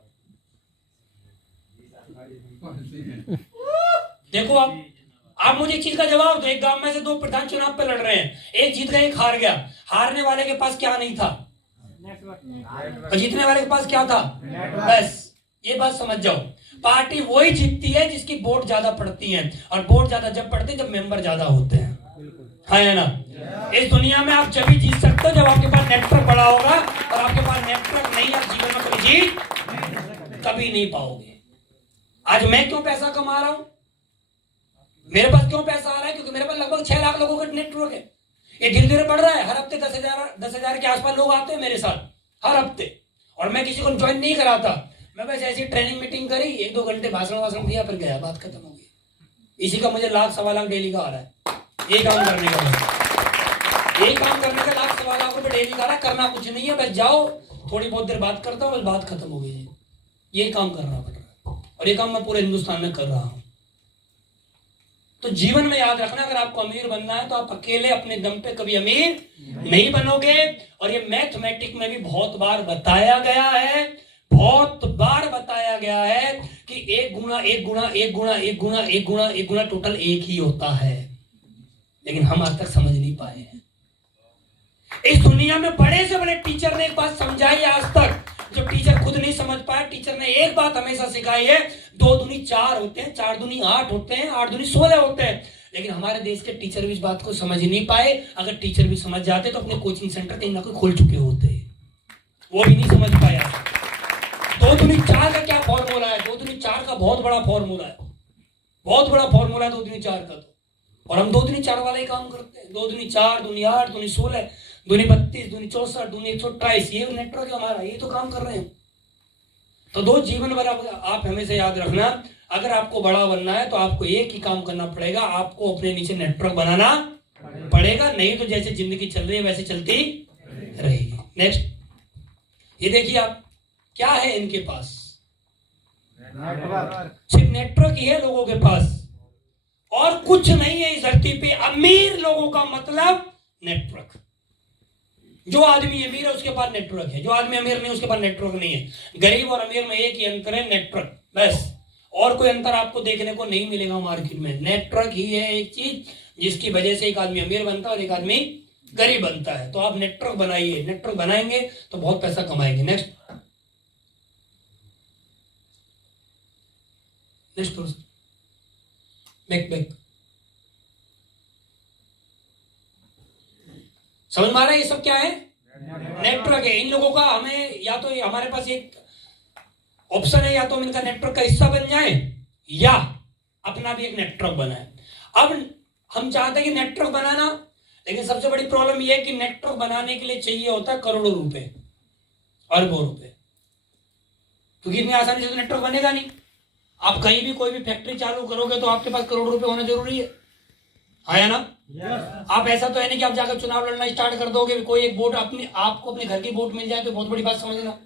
देखो आप मुझे एक चीज का जवाब दो। एक गांव में से 2 प्रधान चुनाव पे लड़ रहे हैं, एक जीत गया एक हार गया। हारने वाले के पास क्या नहीं था? और जीतने वाले के पास क्या था? बस ये बात समझ जाओ। पार्टी वही जीतती है जिसकी वोट ज्यादा पड़ती है, और वोट ज्यादा जब पड़ते हैं जब मेंबर ज्यादा होते हैं, है ना? इस दुनिया में आप जब भी जीत सकते हो जब आपके पास नेटवर्क बड़ा होगा, और आपके पास नेटवर्क नहीं, आप जीवन में कभी जीत कभी नहीं पाओगे। आज मैं क्यों पैसा कमा रहा हूं? मेरे पास क्यों पैसा आ रहा है? क्योंकि मेरे पास लगभग 6 लाख लोगों का नेटवर्क है। ये धीरे धीरे बढ़ रहा है। हर हफ्ते 10,000 के आसपास लोग आते हैं मेरे साथ हर हफ्ते, और मैं किसी को ज्वाइन नहीं कराता। मैं बस ऐसी ट्रेनिंग मीटिंग करी, 1-2 घंटे भाषण दिया, फिर गया, बात खत्म हो गई। इसी का मुझे 1-1.25 लाख डेली का आ रहा है। ये काम करने का, यही काम करने का 1-1.25 लाख रुपए डेली का आ रहा है। करना कुछ नहीं है, बस जाओ, थोड़ी बहुत देर बात करता हूँ, बस बात खत्म हो गई। यही काम करना पड़ रहा है, और ये काम मैं पूरे हिंदुस्तान में कर रहा हूँ। तो जीवन में याद रखना, अगर आपको अमीर बनना है तो आप अकेले अपने दम पे कभी अमीर नहीं बनोगे। और ये मैथमेटिक में भी बहुत बार बताया गया है, बहुत बार बताया गया है कि 1 गुणा 1 गुणा 1 गुणा 1 गुणा 1 गुणा 1 गुणा टोटल 1 ही होता है, लेकिन हम आज तक समझ नहीं पाए हैं। इस दुनिया में बड़े से बड़े टीचर ने एक बात समझाई आज तक, जो टीचर खुद नहीं समझ पाया। टीचर ने एक बात हमेशा सिखाई है, 2 दूनी 4 होते हैं, 4 दूनी 8 होते हैं, 8 दूनी 16 होते हैं। लेकिन हमारे देश के टीचर भी इस बात को समझ नहीं पाए। अगर टीचर भी समझ जाते तो अपने कोचिंग सेंटर कहीं ना कहीं खोल चुके होते, वो भी नहीं समझ पाया। 2 दूनी 4 का क्या फॉर्मूला है? 2 दूनी 4 का बहुत बड़ा फॉर्मूला है, बहुत बड़ा फॉर्मूला है 2 दूनी 4 का। तो और हम 2 दूनी 4 वाला ही काम करते हैं। 2 दूनी 4, दूनी 8, दूनी 16, दूनी 32, दूनी 64, दूनी 128, ये नेटवर्क हमारा, ये तो काम कर रहे हैं। तो 2 जीवन भर आप हमेशा याद रखना, अगर आपको बड़ा बनना है तो आपको एक ही काम करना पड़ेगा, आपको अपने नीचे नेटवर्क बनाना पड़ेगा, नहीं तो जैसे जिंदगी चल रही है वैसे चलती रहेगी। नेक्स्ट, ये देखिए आप, क्या है इनके पास? सिर्फ नेटवर्क ही है लोगों के पास, और कुछ नहीं है इस धरती पे। अमीर लोगों का मतलब नेटवर्क। जो आदमी अमीर है उसके पास नेटवर्क है, जो आदमी अमीर नहीं उसके पास नेटवर्क नहीं है। गरीब और अमीर में एक ही अंतर है, नेटवर्क, बस। और कोई अंतर आपको देखने को नहीं मिलेगा मार्केट में। नेटवर्क ही है एक चीज जिसकी वजह से एक आदमी अमीर बनता है और एक आदमी गरीब बनता है। तो आप नेटवर्क बनाइए, नेटवर्क बनाएंगे तो बहुत पैसा कमाएंगे। नेक्स्ट बैक समझ में आ रहा है? ये सब क्या है? नेटवर्क है। इन लोगों का हमें, या तो हमारे पास एक ऑप्शन है, या तो हम इनका नेटवर्क का हिस्सा बन जाए या अपना भी एक नेटवर्क बनाए। अब हम चाहते हैं कि नेटवर्क बनाना, लेकिन सबसे बड़ी प्रॉब्लम यह है कि नेटवर्क बनाने के लिए चाहिए होता है करोड़ों रुपए, अरबों रुपए, क्योंकि इतनी आसानी से तो नेटवर्क बनेगा नहीं। आप कहीं भी कोई भी फैक्ट्री चालू करोगे तो आपके पास करोड़ रुपए होना जरूरी है या ना? आप ऐसा तो है नहीं कि आप जाकर चुनाव लड़ना स्टार्ट कर दोगे, कोई एक वोट आपको अपने घर की वोट मिल जाए तो बहुत बड़ी बात समझना।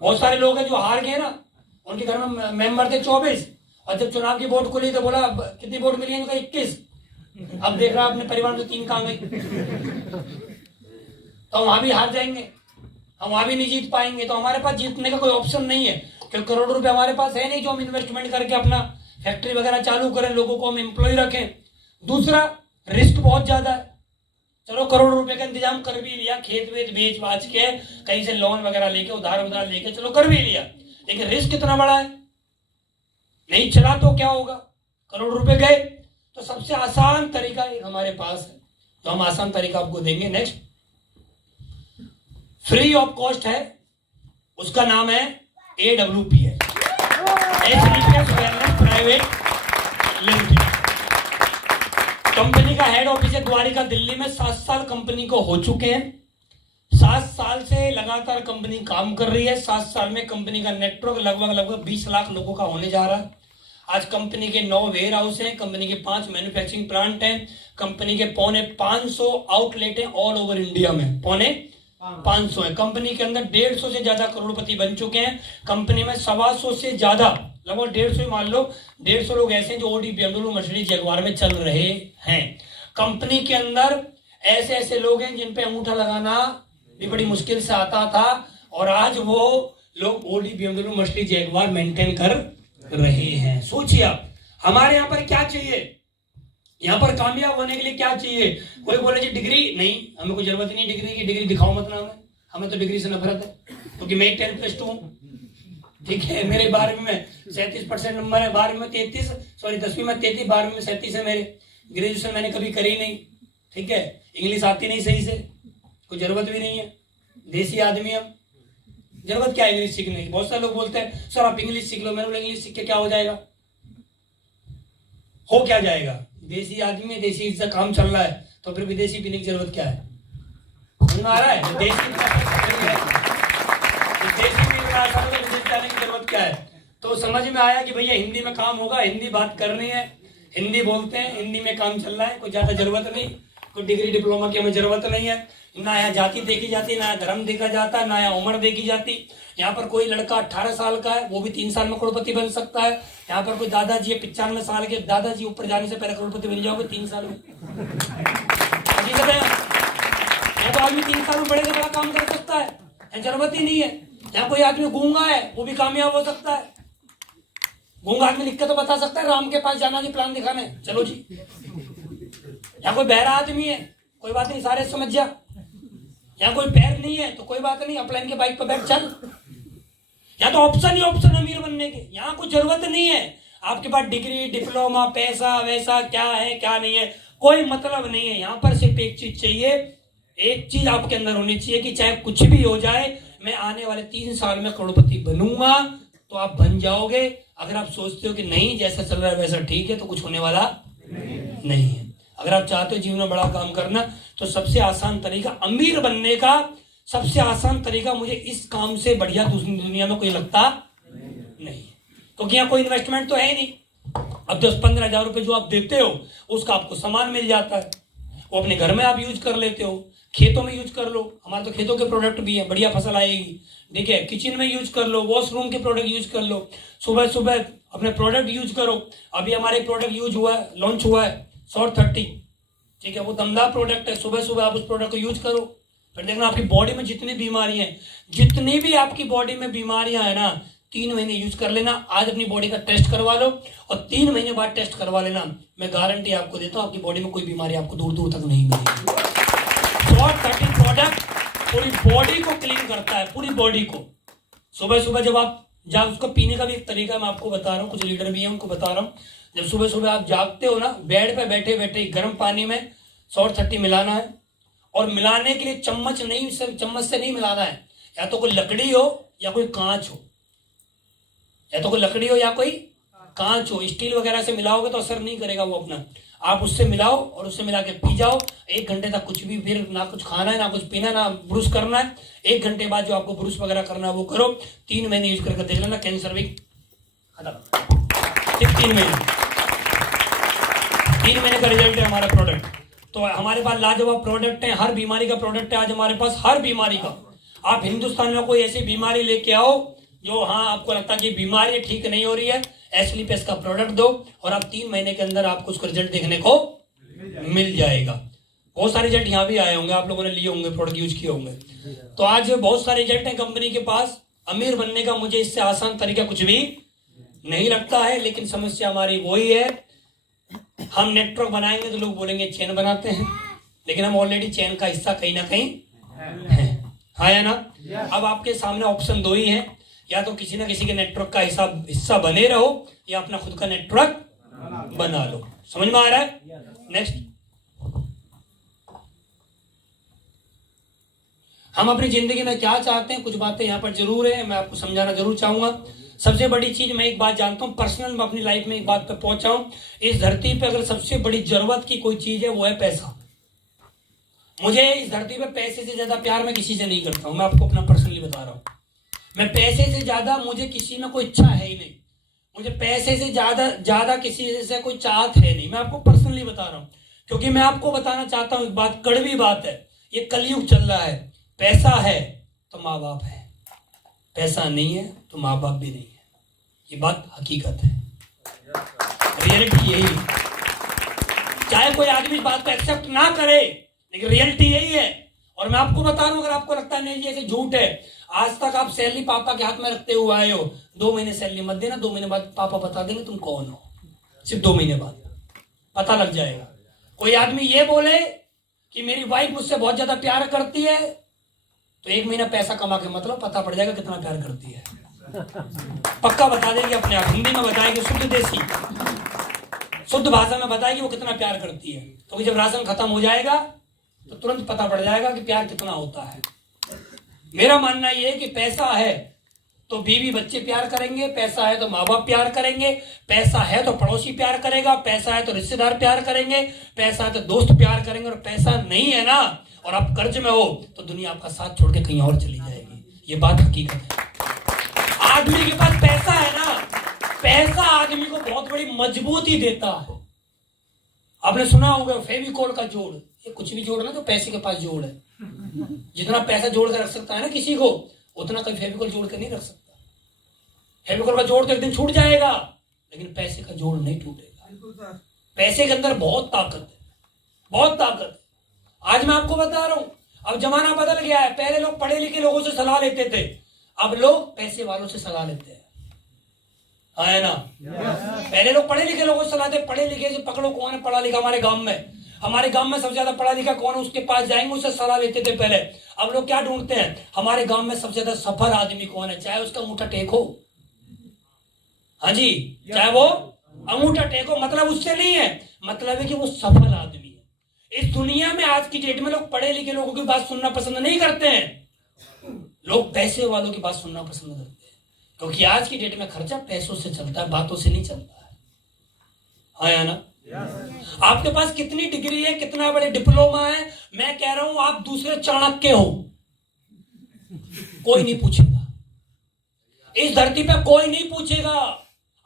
बहुत सारे लोग हैं जो हार गए ना, उनके घर में मेंबर थे 24, और जब चुनाव की वोट खुली तो बोला कितनी वोट मिली है? 21। अब देख रहा अपने परिवार में 3 कहां गए, तो वहां भी हार जाएंगे, हम वहां भी नहीं जीत पाएंगे। तो हमारे पास जीतने का कोई ऑप्शन नहीं है, क्योंकि करोड़ रुपए हमारे पास है नहीं जो हम इन्वेस्टमेंट करके अपना फैक्ट्री वगैरह चालू करें, लोगों को हम एम्प्लॉय रखें। दूसरा, रिस्क बहुत ज्यादा है। चलो करोड़ रुपए का इंतजाम कर भी लिया, खेत वेत बेच बाच के, कहीं से लोन वगैरह लेके, उधार लेके, चलो कर भी लिया, लेकिन रिस्क कितना बड़ा है, नहीं चला तो क्या होगा? करोड़ रुपए गए। तो सबसे आसान तरीका एक हमारे पास है, तो हम आसान तरीका आपको देंगे। नेक्स्ट, फ्री ऑफ कॉस्ट है, उसका नाम है AWPL, प्राइवेट लिमिटेड। कंपनी का हेड ऑफिस है द्वारिका, दिल्ली में। 7 साल कंपनी को हो चुके हैं। 7 साल से लगातार कंपनी काम कर रही है। 7 साल में कंपनी का नेटवर्क लगभग 20 लाख लोगों का होने जा रहा है। आज कंपनी के 9 वेयर हाउस हैं, कंपनी के 5 मैन्युफैक्चरिंग प्लांट हैं, कंपनी के 550 आउटलेट हैं ऑल ओवर इंडिया में, 550 है। कंपनी के अंदर 150 से ज्यादा करोड़पति बन चुके हैं। कंपनी में 125 से ज्यादा, लगभग 150 मान लो, 150 लोग ऐसे हैं जो ऑडी, BMW, मर्सिडीज, जगुआर में चल रहे हैं। कंपनी के अंदर ऐसे ऐसे लोग हैं जिन पे अंगूठा लगाना भी बड़ी मुश्किल से आता था, और आज वो लोग Audi, BMW, Mercedes, Jaguar maintain कर रहे हैं। सोचिए आप, हमारे यहाँ पर क्या चाहिए? यहाँ पर कामयाब होने के लिए क्या चाहिए? कोई बोले जी डिग्री नहीं, हमें कोई जरूरत नहीं डिग्री की, डिग्री दिखाओ मत नाम है, हमें तो डिग्री से नफरत है, क्योंकि मैं 10+2 हूँ, ठीक है। मेरे 12वीं में 37% नंबर है, 12वीं में 33, सॉरी 10वीं में 33, 12वीं में 37 है मेरे। ग्रेजुएशन मैंने कभी करी नहीं, ठीक है। इंग्लिश आती नहीं सही से, कोई जरूरत भी नहीं है, देसी आदमी हम, जरूरत क्या है इंग्लिश सीखने की? बहुत सारे लोग बोलते हैं सर आप इंग्लिश सीख लो। मैंने बोला इंग्लिश सीख के क्या हो जाएगा? हो क्या जाएगा? देसी आदमी, देसी से काम चल रहा है, तो फिर विदेशी पीने की जरूरत क्या है? समझ में आ रहा है? देसी विदेश जाने की जरूरत क्या है? तो समझ में आया कि भैया हिंदी में काम होगा, हिंदी बात करनी है, हिंदी बोलते हैं, हिंदी में काम चल रहा है, कोई ज्यादा जरूरत नहीं। कोई डिग्री डिप्लोमा की हमें जरूरत नहीं है। ना यहाँ जाति देखी जाती, ना धर्म देखा जाता, ना यहाँ उम्र देखी जाती। यहाँ पर कोई लड़का 18 साल का है, वो भी 3 साल में करोड़पति बन सकता है। यहाँ पर कोई दादाजी है 95 साल के, दादाजी ऊपर जाने से पहले करोड़पति बन जाओगे 3 साल में। हकीकत है, यहाँ तो आदमी 3 साल में बड़े से बड़ा काम कर सकता है, यहाँ जरूरत ही नहीं है। यहाँ कोई आदमी गूंगा है, वो भी कामयाब हो सकता है। गूंगा आदमी लिख के तो बता सकता है राम के पास जाना जी, प्लान दिखाने, चलो जी। यहाँ कोई बहरा आदमी है, कोई बात नहीं, सारे समझ जा। यहाँ कोई पैर नहीं है तो कोई बात नहीं, अपलाइन के बाइक पर बैठ चल। यहाँ तो ऑप्शन ही ऑप्शन अमीर बनने के, यहाँ कुछ जरूरत नहीं है। आपके पास डिग्री डिप्लोमा पैसा वैसा क्या है क्या नहीं है, कोई मतलब नहीं है। यहाँ पर सिर्फ एक चीज चाहिए, एक चीज आपके अंदर होनी चाहिए कि चाहे कुछ भी हो जाए, मैं आने वाले 3 साल में करोड़पति बनूंगा, तो आप बन जाओगे। अगर आप सोचते हो कि नहीं जैसा चल रहा है वैसा ठीक है, तो कुछ होने वाला नहीं है। अगर आप चाहते हो जीवन में बड़ा काम करना, तो सबसे आसान तरीका अमीर बनने का, सबसे आसान तरीका मुझे इस काम से बढ़िया दूसरी दुनिया में कोई लगता नहीं, क्योंकि यहाँ कोई इन्वेस्टमेंट तो है ही नहीं। अब 10-15 हजार रुपए जो आप देते हो, उसका आपको सामान मिल जाता है, वो अपने घर में आप यूज कर लेते हो, खेतों में यूज कर लो। हमारे तो खेतों के प्रोडक्ट भी है, बढ़िया फसल आएगी, ठीक है। किचन में यूज कर लो, वॉशरूम के प्रोडक्ट यूज कर लो, सुबह सुबह अपने प्रोडक्ट यूज करो। अभी हमारे प्रोडक्ट यूज हुआ है, लॉन्च हुआ है शॉर्ट 30, ठीक है, वो दमदार प्रोडक्ट है। सुबह सुबह आप उस प्रोडक्ट को यूज करो, फिर देखना आपकी बॉडी में जितनी बीमारियां हैं, जितनी भी आपकी बॉडी में बीमारियां है ना, 3 महीने यूज कर लेना। आज अपनी बॉडी का टेस्ट करवा लो और 3 महीने बाद टेस्ट करवा लेना। मैं गारंटी आपको देता हूँ, आपकी बॉडी में कोई बीमारी आपको दूर दूर तक नहीं मिलेगी। शॉर्ट 30 प्रोडक्ट पूरी बॉडी को क्लीन करता है, पूरी बॉडी को। सुबह सुबह जब आप उसको पीने का भी एक तरीका मैं आपको बता रहा हूँ, कुछ लीडर भी हैं उनको बता रहा हूँ। जब सुबह सुबह आप जागते हो ना, बेड पे बैठे बैठे गर्म पानी में शॉर्ट 30 मिलाना है। और मिलाने के लिए चम्मच से नहीं मिलाना है, या तो कोई लकड़ी हो या कोई कांच हो, या तो कोई लकड़ी हो या कोई कांच हो। स्टील वगैरह से मिलाओगे तो असर नहीं करेगा वो अपना। आप उससे मिलाओ और उससे मिला के पी जाओ। 1 घंटे तक कुछ भी, फिर ना कुछ खाना है ना कुछ पीना है ना ब्रुश करना है। 1 घंटे बाद जो आपको ब्रुश वगैरह करना है वो करो। 3 महीने यूज करके देख लेना, कैंसर भी खत्म। सिर्फ 3 महीने का रिजल्ट है हमारा प्रोडक्ट। तो हमारे पास लाजवाब प्रोडक्ट है, हर बीमारी का प्रोडक्ट है आज हमारे पास, हर बीमारी का। आप हिंदुस्तान में कोई ऐसी बीमारी लेके आओ जो आपको लगता है कि बीमारी ठीक नहीं हो रही है, एस्लीपेस का प्रोडक्ट दो और आप 3 महीने के अंदर आपको उसका रिजल्ट देखने को मिल जाएगा। बहुत सारे रिजल्ट यहाँ भी आए होंगे, आप लोगों ने लिए होंगे, प्रोडक्ट यूज किए होंगे। तो आज बहुत सारे रिजल्ट हैं कंपनी के पास। अमीर बनने का मुझे इससे आसान तरीका कुछ भी नहीं लगता है, लेकिन समस्या हमारी वही है, हम नेटवर्क बनाएंगे तो लोग बोलेंगे चैन बनाते हैं, लेकिन हम ऑलरेडी चैन का हिस्सा कहीं ना कहीं है। हाँ या ना? अब आपके सामने ऑप्शन 2 ही है, या तो किसी ना किसी के नेटवर्क का हिस्सा बने रहो या अपना खुद का नेटवर्क बना लो। समझ में आ रहा है? नेक्स्ट, हम अपनी जिंदगी में क्या चाहते हैं, कुछ बातें यहाँ पर जरूर है, मैं आपको समझाना जरूर चाहूंगा। सबसे बड़ी चीज मैं एक बात जानता हूं, पर्सनल मैं अपनी लाइफ में एक बात पे पहुंचा हूं, इस धरती पे अगर सबसे बड़ी जरूरत की कोई चीज है वो है पैसा। मुझे इस धरती पे पैसे से ज्यादा प्यार मैं किसी से नहीं करता हूं, मैं आपको अपना पर्सनली बता रहा हूं। मैं पैसे से ज्यादा मुझे किसी में कोई इच्छा है ही नहीं, मुझे पैसे से ज्यादा किसी से कोई चाहत है नहीं, मैं आपको पर्सनली बता रहा हूं। क्योंकि मैं आपको बताना चाहता हूं एक बात, कड़वी बात है, ये कलयुग चल रहा है। पैसा है तो माँ बाप है, पैसा नहीं है तो माँ बाप भी नहीं है। ये बात हकीकत है, रियलिटी यही है। चाहे कोई आदमी इस बात को एक्सेप्ट ना करे, लेकिन रियलिटी यही है। और मैं आपको बता रहा हूं, अगर आपको लगता है नहीं जैसे झूठ है, आज तक आप सैलरी पापा के हाथ में रखते हुए आए हो, 2 महीने सैलरी मत देना, 2 महीने बाद पापा बता देंगे तुम कौन हो। सिर्फ 2 महीने बाद पता लग जाएगा। कोई आदमी ये बोले कि मेरी वाइफ मुझसे बहुत ज्यादा प्यार करती है, तो 1 महीना पैसा कमा के मतलब पता पड़ जाएगा कितना प्यार करती है। पक्का बता देगी अपने आप, हिंदी में बताएगी, शुद्ध देसी शुद्ध भाषा में बताएगी वो कितना प्यार करती है। तो जब राशन खत्म हो जाएगा तो तुरंत पता पड़ जाएगा कि प्यार कितना होता है। मेरा मानना यह है कि पैसा है तो बीवी बच्चे प्यार करेंगे, पैसा है तो माँ बाप प्यार करेंगे, पैसा है तो पड़ोसी प्यार करेगा, पैसा है तो रिश्तेदार प्यार करेंगे, पैसा है तो दोस्त प्यार करेंगे। और पैसा नहीं है ना और आप कर्ज में हो तो दुनिया आपका साथ छोड़ के कहीं और चली जाएगी। ये बात हकीकत है। आदमी के पास पैसा है ना, पैसा आदमी को बहुत बड़ी मजबूती देता है। आपने सुना होगा फेविकोल का जोड़, ये कुछ भी जोड़ ना तो पैसे के पास जोड़ है। जितना पैसा जोड़ कर रख सकता है ना किसी को, उतना कोई फेविकोल जोड़ कर नहीं रख सकता। फेविकोल का जोड़ तो एक दिन छूट जाएगा, लेकिन पैसे का जोड़ नहीं टूटेगा। पैसे के अंदर बहुत ताकत है, बहुत ताकत है। आज मैं आपको बता रहा हूं, अब जमाना बदल गया है। पहले लोग पढ़े लिखे लोगों से सलाह लेते थे, अब लोग पैसे वालों से सलाह लेते हैं, है ना। पहले लोग पढ़े लिखे लोगों से सलाह देते, पढ़े लिखे से पकड़ो कौन है पढ़ा लिखा हमारे गांव में, हमारे गांव में सबसे ज्यादा पढ़ा लिखा कौन है उसके पास जाएंगे, उससे सलाह लेते थे पहले। अब लोग क्या ढूंढते हैं, हमारे गांव में सबसे ज्यादा सफल आदमी कौन है, चाहे उसका अंगूठा टेक हो। हाँ जी, चाहे वो अंगूठा टेक हो, मतलब उससे नहीं है, मतलब है कि वो सफल आदमी है। इस दुनिया में आज की डेट में लोग पढ़े लिखे लोगों की बात सुनना पसंद नहीं करते हैं, लोग पैसे वालों की बात सुनना पसंद करते हैं, क्योंकि आज की डेट में खर्चा पैसों से चलता है, बातों से नहीं चलता है। हाँ या ना। आपके पास कितनी डिग्री है, कितना बड़े डिप्लोमा है, मैं कह रहा हूं आप दूसरे चाणक्य हो, कोई नहीं पूछेगा इस धरती पे, कोई नहीं पूछेगा।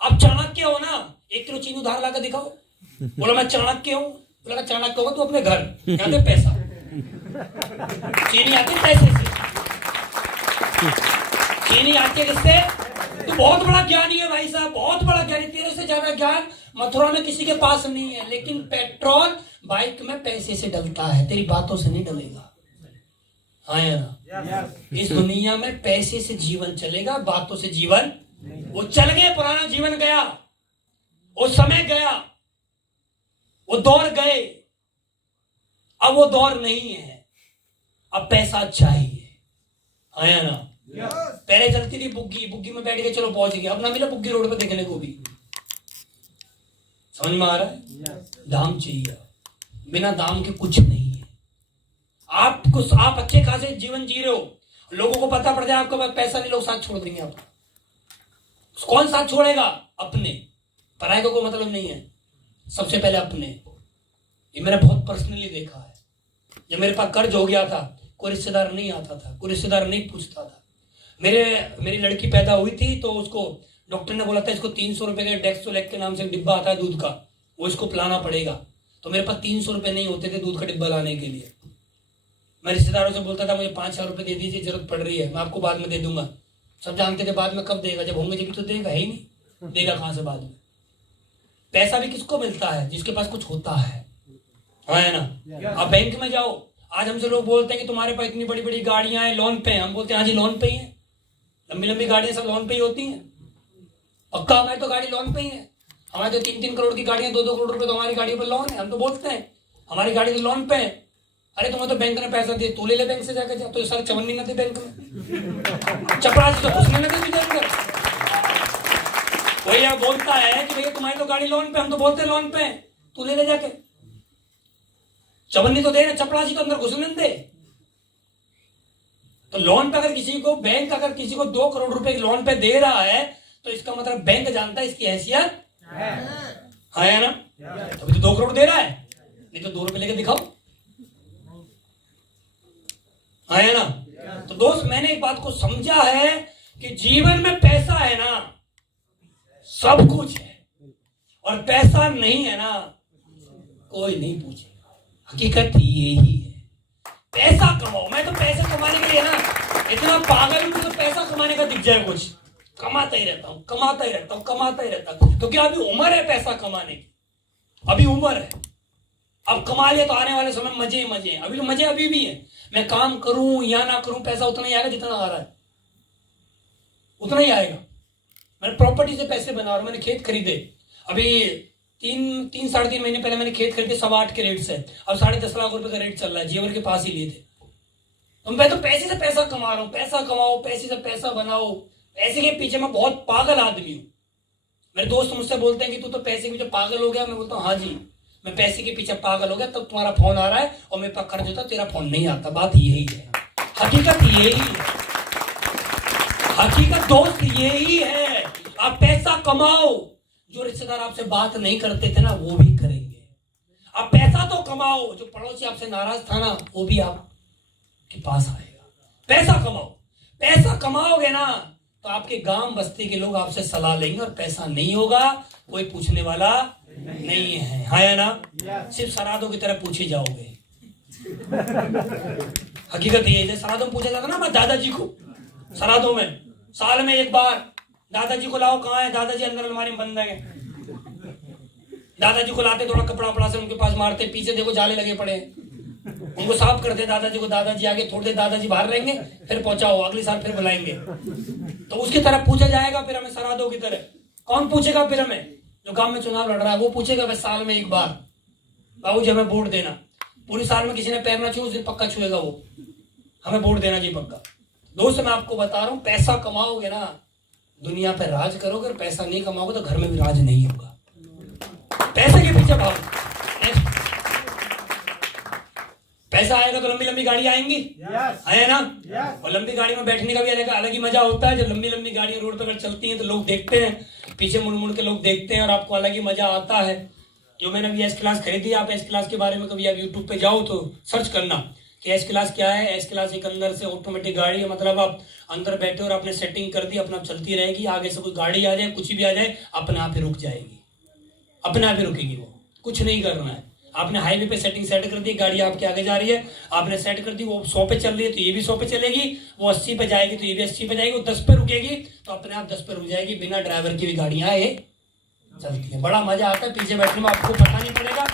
आप चाणक्य हो ना, 1 किलो चीनी उधार लाकर दिखाओ, बोला मैं चाणक्य हूं, बोला चाणक्य होगा तो अपने घर यहाँ पे पैसा, चीनी आती है पैसे से, चीनी आती है किससे, तो बहुत बड़ा ज्ञानी है भाई साहब, बहुत बड़ा ज्ञानी, तेरे से ज्यादा ज्ञान मथुरा में किसी के पास नहीं है। लेकिन पेट्रोल बाइक में पैसे से डलता है, तेरी बातों से नहीं डलेगा। हाँ या ना। इस दुनिया में पैसे से जीवन चलेगा, बातों से जीवन, वो चल गए, पुराना जीवन गया, वो समय गया, वो दौर गए, अब वो दौर नहीं है, अब पैसा चाहिए। हाँ या ना। पहले चलती थी बुग्गी, बुग्गी में बैठ के चलो पहुंच गया, अब ना मिला बुग्गी रोड पे देखने को भी, समझ में आ रहा है। दाम चाहिए, बिना दाम के कुछ नहीं है। आप अच्छे खासे जीवन जी रहे हो, लोगों को पता पड़ जाए आपके पास पैसा नहीं, लोग साथ छोड़ देंगे आपको। कौन साथ छोड़ेगा, अपने, पराये को कोई मतलब नहीं है, सबसे पहले अपने। ये मैंने बहुत पर्सनली देखा है। जब मेरे पास कर्ज हो गया था, कोई रिश्तेदार नहीं आता था, कोई रिश्तेदार नहीं पूछता था। मेरी लड़की पैदा हुई थी तो उसको डॉक्टर ने बोला था इसको 300 रुपए का डेक्सोलेक के नाम से एक डिब्बा आता है दूध का, वो इसको पिलाना पड़ेगा। तो मेरे पास 300 रुपए नहीं होते थे दूध का डिब्बा लाने के लिए। मैं रिश्तेदारों से बोलता था मुझे 5,000 रुपए दे दीजिए, जरूरत पड़ रही है, मैं आपको बाद में दे दूंगा। सब जानते थे बाद में कब देगा, जब होंगे जब तो देगा, ही नहीं देगा कहां से बाद में। पैसा भी किसको मिलता है, जिसके पास कुछ होता है। हाँ है ना। आप बैंक में जाओ, आज हमसे लोग बोलते हैं कि तुम्हारे पास इतनी बड़ी बड़ी गाड़ियां हैं, लोन पे हैं। हम बोलते हैं हाँ जी लोन पे ही है, लंबी लंबी गाड़ियां सब लोन पे ही होती हैं। पक्का हमारी तो गाड़ी लोन पे ही है, हमारे तो 3-3 करोड़ की गाड़ियां, 2-2 करोड़ रुपए तो हमारी गाड़ी पर लोन है। हम तो बोलते हैं हमारी गाड़ी तो लोन पे है। अरे तुम्हें तो बैंक ने पैसा दिए, तू ले ले बैंक से जाकर जा, तो सर चवन्नी न थे बैंक में, चपरासी तो घुसने न थे बैंक में। कोई यहाँ बोलता है कि भैया तुम्हारी तो गाड़ी लोन पे, हम तो बोलते हैं लोन पे, तू ले ले जाके, चवन्नी तो दे ना, चपरासी तो अंदर घुसने दे। तो लोन पे अगर किसी को, बैंक अगर किसी को 2 करोड़ रुपए लोन पे दे रहा है, तो इसका मतलब बैंक जानता है इसकी हैसियत है ना, तभी तो 2 करोड़ दे रहा है, नहीं तो 2 रुपए लेके दिखाओ। है ना। तो दोस्त मैंने एक बात को समझा है कि जीवन में पैसा है ना सब कुछ है, और पैसा नहीं है ना कोई नहीं पूछेगा। हकीकत यही है। पैसा कमाओ, मैं तो पैसे कमाने के लिए ना इतना पागल हूं, मुझे पैसा कमाने का दिख जाए कुछ, कमाता ही रहता हूं, कमाता ही रहता हूं, कमाता ही रहता हूं, क्योंकि अभी उम्र है पैसा कमाने की, अभी उम्र है। अब कमा लिया तो आने वाले समय मजे ही मजे हैं, अभी तो मजे अभी भी है। मैं काम करूं या ना करूं, पैसा उतना ही आएगा जितना आ रहा है, उतना ही आएगा। मैंने प्रॉपर्टी से पैसे बना रहा हूं, मैंने खेत खरीदे, अभी 3-3.5 महीने पहले मैंने खेत खरीदे 8.25 के रेट से, अब 10.5 लाख रुपए का रेट चल रहा है, जेवर के पास ही लिए थे। तो मैं तो पैसे से पैसा कमा रहा हूं, पैसा कमाओ, पैसे से पैसा बनाओ, पैसे के पीछे मैं बहुत पागल आदमी हूं। मेरे दोस्त मुझसे बोलते हैं कि तू तो पैसे के पीछे पागल हो गया। मैं बोलता हूँ हाँ जी, मैं पैसे के पीछे पागल हो गया, तब तुम्हारा फोन आ रहा है और मेरे पास खर्च होता, तेरा फोन नहीं आता। बात यही है, हकीकत यही है, हकीकत दोस्त यही है। आप पैसा कमाओ, जो रिश्तेदार आपसे बात नहीं करते थे ना वो भी करेंगे। आप पैसा तो कमाओ, जो पड़ोसी आपसे नाराज था ना वो भी आपके पास आएगा। पैसा कमाओ, पैसा कमाओगे ना तो आपके गांव बस्ती के लोग आपसे सलाह लेंगे, और पैसा नहीं होगा कोई पूछने वाला नहीं है, हाँ या ना? सिर्फ श्राद्धों की तरह पूछे जाओगे। हकीकत ये है, श्राद्धों में पूछा जाता ना, मैं दादाजी को श्राद्धों में साल में एक बार दादाजी को लाओ, कहाँ है दादाजी? अंदर अलमारी में बंद है। दादाजी को लाते, थोड़ा कपड़ा वपड़ा से उनके पास मारते, पीछे देखो जाले लगे पड़े हैं, उनको साफ करते दादाजी को। दादाजी आगे थोड़ी देर दादाजी बाहर रहेंगे, फिर पहुंचाओ, अगले साल फिर बुलाएंगे। तो उसकी तरह पूछा जाएगा फिर हमें श्राद्धों की तरह। कौन पूछेगा फिर हमें? जो गांव में चुनाव लड़ रहा है वो पूछेगा बस साल में एक बार, बाबूजी हमें वोट देना। पूरी साल में किसी ने पैर ना छुए, उस दिन पक्का छुएगा वो, हमें वोट देना जी पक्का। दोस्त मैं आपको बता रहा हूँ, पैसा कमाओगे ना दुनिया पे राज करोगे, और पैसा नहीं कमाओगे तो घर में भी राज नहीं होगा। पैसे के पीछे भागो। पैसा आएगा तो लंबी लंबी गाड़ी आएंगी, है ना? और लंबी गाड़ी में बैठने का भी अलग ही मजा होता है। जब लंबी लंबी गाड़ियां रोड पर चलती हैं तो लोग देखते हैं, पीछे मुड़ मुड़ के लोग देखते हैं, और आपको अलग ही मजा आता है। जो मैंने अभी एस क्लास खरीदी, आप एस क्लास के बारे में कभी आप यूट्यूब पे जाओ तो सर्च करना कि एस क्लास क्या है। एस क्लास एक अंदर से ऑटोमेटिक गाड़ी है, मतलब आप अंदर बैठे और आपने सेटिंग कर दी, अपना चलती रहेगी। आगे से कोई गाड़ी आ जाए, कुछ भी आ जाए, अपने आप ही रुक जाएगी, अपने आप ही रुकेगी, वो कुछ नहीं करना है। आपने हाईवे पे सेटिंग सेट कर दी, गाड़ी आपके आगे जा रही है, आपने सेट कर दी, वो 100 पे चल रही है तो ये भी 100 पे चलेगी, वो 80 पे जाएगी तो ये भी 80 पे जाएगी, वो 10 पे रुकेगी तो अपने आप 10 पे रुक जाएगी। बिना ड्राइवर की भी गाड़ियां ये चलती है, बड़ा मजा आता है पीछे बैठने में। आपको पता नहीं पड़ेगा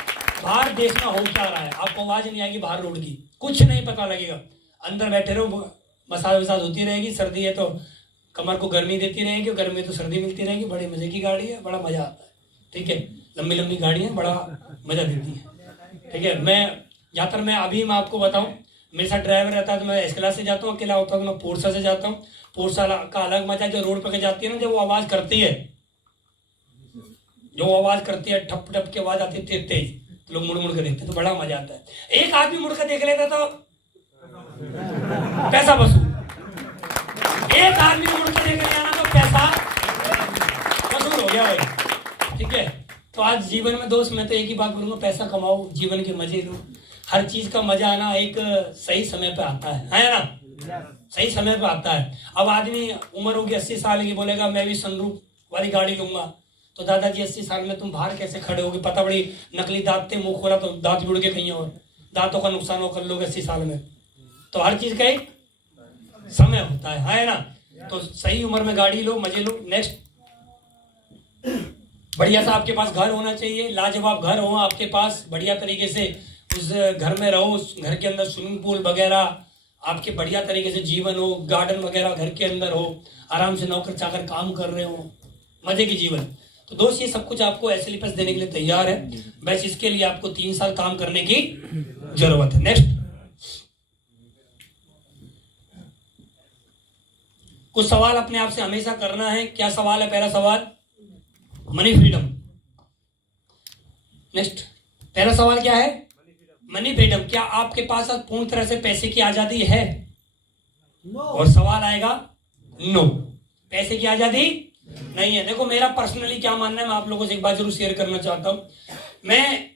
बाहर देश में हो क्या रहा है, आपको आवाज नहीं आएगी बाहर रोड की, कुछ नहीं पता लगेगा। अंदर बैठे रहो, मसाज वसाज होती रहेगी, सर्दी है तो कमर को गर्मी देती रहेगी, और गर्मी है तो सर्दी मिलती रहेगी। बड़े मजे की गाड़ी है, बड़ा मजा आता है। ठीक है, लंबी लंबी गाड़ियां बड़ा मजा देती है। ठीक है, मैं ज्यादातर मैं आपको बताऊं, मेरे साथ ड्राइवर रहता है तो मैं एस क्लास से जाता हूँ, अकेला होता हूँ तो मैं पोर्सा से जाता हूँ। पोर्सा का अलग मजा, जो रोड पे जाती है ना, जब वो आवाज करती है, जो आवाज करती है, ठप ठप की आवाज आती है तेज तेज, तो लोग मुड़ मुड़ के देखते तो बड़ा मजा आता है। एक आदमी मुड़ कर देख लेता तो पैसा वसूल, एक आदमी मुड़ कर देख लिया ना तो पैसा वसूल हो गया भाई। ठीक है, तो आज जीवन में दोस्त मैं तो एक ही बात बोलूंगा, पैसा कमाओ, जीवन के मजे लो। हर चीज का मजा आना एक सही समय पे आता है ना? सही समय पे आता है। अब आदमी उम्र होगी 80 साल की, बोलेगा मैं भी सनरूफ वाली गाड़ी लूंगा, तो दादाजी 80 साल में तुम बाहर कैसे खड़े होगे? पता बड़ी नकली दांत थे, मुंह खोला तो दांत जुड़ के कहीं और, दांतों का नुकसान हो कर लोग 80 साल में। तो हर चीज का एक समय होता है ना? तो सही उम्र में गाड़ी लो, मजे लो। नेक्स्ट, बढ़िया सा आपके पास घर होना चाहिए, लाजवाब घर हो आपके पास, बढ़िया तरीके से उस घर में रहो, उस घर के अंदर स्विमिंग पूल वगैरह, आपके बढ़िया तरीके से जीवन हो, गार्डन वगैरह घर के अंदर हो, आराम से नौकर चाकर काम कर रहे हो, मजे की जीवन। तो दोस्त ये सब कुछ आपको एसएलपीएस देने के लिए तैयार है, बस इसके लिए आपको 3 साल काम करने की जरूरत है। नेक्स्ट, कुछ सवाल अपने आप से हमेशा करना है। क्या सवाल है? पहला सवाल, मनी फ्रीडम। नेक्स्ट, पहला सवाल क्या है? Money freedom. क्या आपके पास अब पूर्ण तरह से पैसे की आजादी है? और सवाल आएगा नो, पैसे की आजादी नहीं है। देखो मेरा पर्सनली क्या मानना है, मैं आप लोगों से एक बात जरूर शेयर करना चाहता हूं। मैं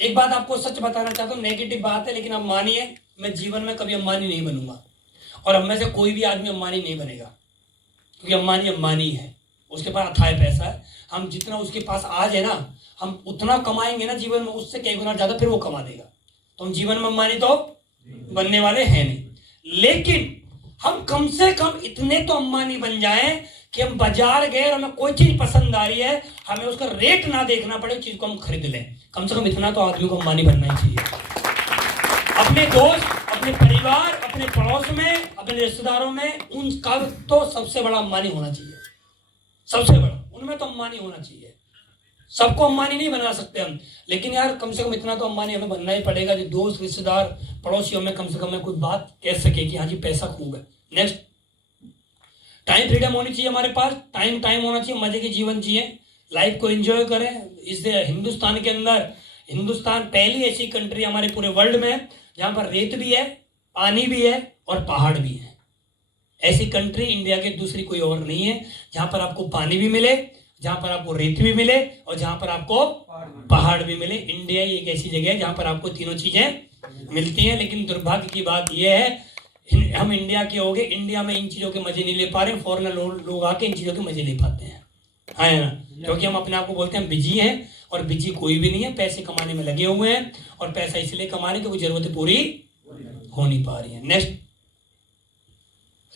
एक बात आपको सच बताना चाहता हूं, नेगेटिव बात है लेकिन आप मानिए, मैं जीवन में कभी अंबानी नहीं बनूंगा, और हम में से कोई भी आदमी अंबानी नहीं बनेगा, क्योंकि अंबानी अंबानी है, उसके पास अथाह पैसा है। हम जितना उसके पास आज है ना, हम उतना कमाएंगे ना जीवन में, उससे कई गुना ज्यादा फिर वो कमा देगा। तो हम जीवन में अंबानी तो बनने वाले हैं नहीं, लेकिन हम कम से कम इतने तो अंबानी बन जाएं कि हम बाजार गए और हमें कोई चीज पसंद आ रही है, हमें उसका रेट ना देखना पड़े, चीज को हम खरीद लें। कम से कम इतना तो आदमी को अंबानी बनना ही चाहिए। अपने दोस्त, अपने परिवार, अपने पड़ोस में, अपने रिश्तेदारों में, उनका तो सबसे बड़ा अंबानी होना चाहिए, सबसे बड़ा उनमें तो अंबानी होना चाहिए। सबको अंबानी नहीं बना सकते हम, लेकिन यार कम से कम इतना तो अंबानी हमें बनना ही पड़ेगा, जो दोस्त, रिश्तेदार, पड़ोसियों में कम से कम कोई बात कह सके कि हाँ जी पैसा खूब है। नेक्स्ट, टाइम फ्रीडम होनी चाहिए हमारे पास, टाइम होना चाहिए, मजे की जीवन जिए, लाइफ को एंजॉय करें। इस हिंदुस्तान के अंदर, हिंदुस्तान पहली ऐसी कंट्री हमारे पूरे वर्ल्ड में है जहां पर रेत भी है, पानी भी है और पहाड़ भी है। ऐसी कंट्री इंडिया के दूसरी कोई और नहीं है, जहां पर आपको पानी भी मिले, जहां पर आपको रेत भी मिले और जहां पर आपको पहाड़ भी मिले। इंडिया एक ऐसी जगह है जहां पर आपको तीनों चीजें मिलती हैं। लेकिन दुर्भाग्य की बात यह है, हम इंडिया के हो गए, इंडिया में इन चीजों के मजे नहीं ले पा रहे, फॉरेनर लोग आके इन चीजों के मजे ले पाते हैं, है ना? क्योंकि हम अपने आप को बोलते हैं बिजी हैं, और बिजी कोई भी नहीं है, पैसे कमाने में लगे हुए हैं और पैसा इसलिए कमा रहे क्योंकि जरूरतें पूरी हो नहीं पा रही है। नेक्स्ट,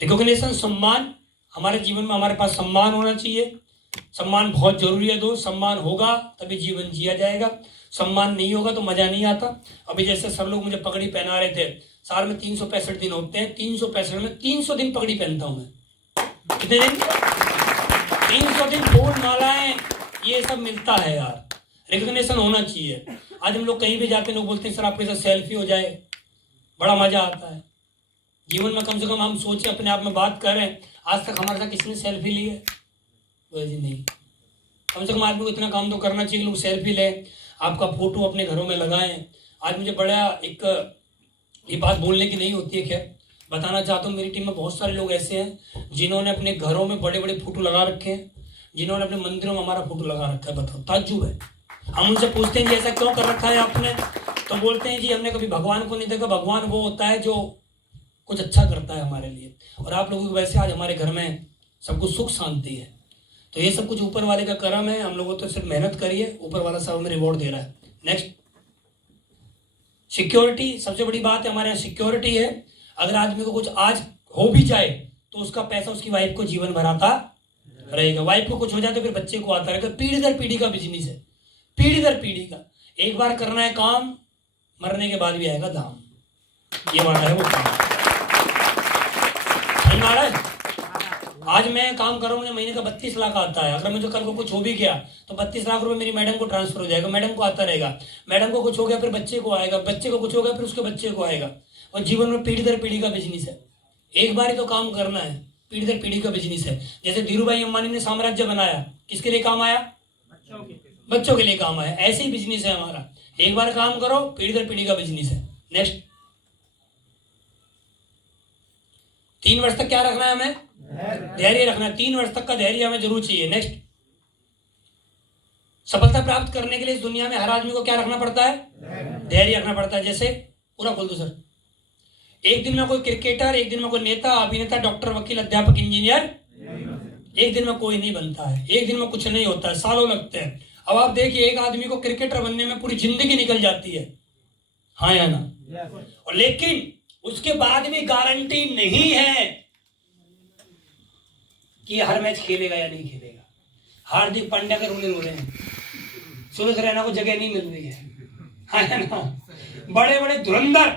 रिकॉग्निशन, सम्मान। हमारे जीवन में हमारे पास सम्मान होना चाहिए। सम्मान बहुत जरूरी है दोस्त। सम्मान होगा तभी जीवन जिया जाएगा, सम्मान नहीं होगा तो मजा नहीं आता। अभी जैसे सब लोग मुझे पगड़ी पहना रहे थे, साल में 365 दिन होते हैं, 365 में 300 दिन पगड़ी पहनता हूं मैं। कितने दिन? 300 दिन फूल मालाएं ये सब मिलता है यार। रिकॉग्निशन होना चाहिए। आज हम लोग कहीं भी जाते हैं, लोग बोलते हैं सर आपके साथ सेल्फी हो जाए, बड़ा मजा आता है। जीवन में कम से कम हम सोचें, अपने आप में बात करें, आज तक हमारे साथ किसी ने सेल्फी ली है? नहीं। कम से कम आदमी को इतना काम तो करना चाहिए, लोग सेल्फी लें, आपका फोटो अपने घरों में लगाएं। आज मुझे बड़ा एक ये बात बोलने की नहीं होती है, खैर बताना चाहता हूँ, मेरी टीम में बहुत सारे लोग ऐसे हैं जिन्होंने अपने घरों में बड़े बड़े फोटो लगा रखे हैं, जिन्होंने अपने मंदिरों में हमारा फोटो लगा रखा है। बताओ, ताज्जुब है। हम उनसे पूछते हैं जी ऐसा क्यों कर रखा है आपने, तो बोलते हैं जी हमने कभी भगवान को नहीं देखा। भगवान वो होता है जो कुछ अच्छा करता है हमारे लिए, और आप लोगों की वजह से आज हमारे घर में सब कुछ सुख शांति है। तो ये सब कुछ ऊपर वाले का करम है। हम लोगों तो सिर्फ मेहनत करिए, ऊपर वाला सब हमें रिवॉर्ड दे रहा है। Next, security. सबसे बड़ी बात है हमारे यहाँ सिक्योरिटी है। अगर आदमी को कुछ आज हो भी जाए तो उसका पैसा उसकी वाइफ को जीवन भर आता रहेगा। वाइफ को कुछ हो जाए तो फिर बच्चे को आता रहेगा। पीढ़ी दर पीढ़ी का बिजनेस है, पीढ़ी दर पीढ़ी का। एक बार करना है काम, मरने के बाद भी आएगा दाम। ये वाला है वो काम। समझ में आ रहा है? आज मैं काम कर रहा हूँ, मुझे महीने का 32 लाख आता है। अगर मुझे कल को कुछ हो भी गया तो 32 लाख रुपए मेरी मैडम को ट्रांसफर हो जाएगा, मैडम को आता रहेगा। मैडम को कुछ हो गया फिर बच्चे को आएगा, बच्चे को कुछ हो गया फिर उसके बच्चे को आएगा। और जीवन में पीढ़ी दर पीढ़ी का बिजनेस है। एक बार ही तो काम करना है, पीढ़ी दर पीढ़ी का बिजनेस है। जैसे धीरू भाई अंबानी ने साम्राज्य बनाया, किसके लिए काम आया? बच्चों के लिए काम आया। ऐसे ही बिजनेस है हमारा, एक बार काम करो, पीढ़ी दर पीढ़ी का बिजनेस है। नेक्स्ट, 3 वर्ष तक क्या रखना है हमें? धैर्य रखना है। 3 वर्ष तक का धैर्य हमें जरूर चाहिए। नेक्स्ट, सफलता प्राप्त करने के लिए इस दुनिया में हर आदमी को क्या रखना पड़ता है? धैर्य रखना पड़ता है। जैसे पूरा खोल दो सर। एक दिन में कोई क्रिकेटर, एक दिन में कोई नेता, अभिनेता, डॉक्टर, वकील, अध्यापक, इंजीनियर एक दिन में कोई नहीं बनता है। एक दिन में कुछ नहीं होता है, सालों लगते हैं। अब आप देखिए, एक आदमी को क्रिकेटर बनने में पूरी जिंदगी निकल जाती है, हाँ या ना? और लेकिन उसके बाद भी गारंटी नहीं है कि हर मैच खेलेगा या नहीं खेलेगा। हार्दिक पांड्या के रोने रो रहे हैं, सुरेश रैना को जगह नहीं मिल रही है, हाँ या ना? बड़े बड़े धुरंधर,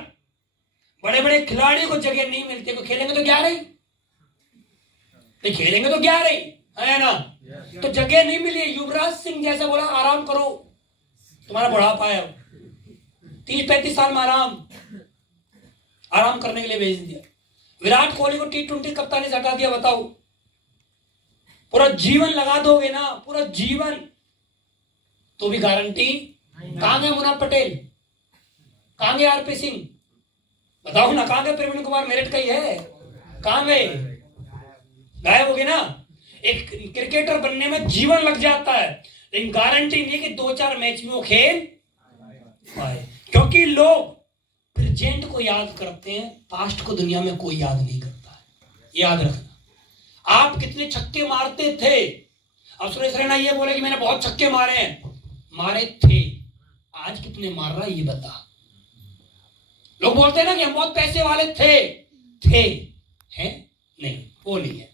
बड़े बड़े खिलाड़ी को जगह नहीं मिलती। तो खेलेंगे तो क्या रही? खेलेंगे तो क्या रही, है ना? तो जगह नहीं मिली। युवराज सिंह जैसा बोला आराम करो, तुम्हारा बुढ़ापा है, 30-35 साल में आराम करने के लिए भेज दिया। विराट कोहली को T20 कप्तानी से हटा दिया। बताओ, पूरा जीवन लगा दोगे ना, पूरा जीवन, तो भी गारंटी। कहां गए मुनाफ पटेल, कहां गए RP सिंह? बताओ ना, कहां गए प्रवीण कुमार? मेरठ का ही है, कहां गए? गायब हो गए ना। एक क्रिकेटर बनने में जीवन लग जाता है, लेकिन गारंटी नहीं कि 2-4 मैच में वो खेल पाए, क्योंकि लोग प्रेजेंट को याद करते हैं, पास्ट को दुनिया में कोई याद नहीं करता है। याद रखना। आप कितने छक्के मारते थे? अब सुरेश रैना ये बोले कि मैंने बहुत छक्के मारे हैं। मारे थे, आज कितने मार रहा है ये बता। लोग बोलते हैं ना कि हम बहुत पैसे वाले थे हैं? नहीं, वो नहीं है।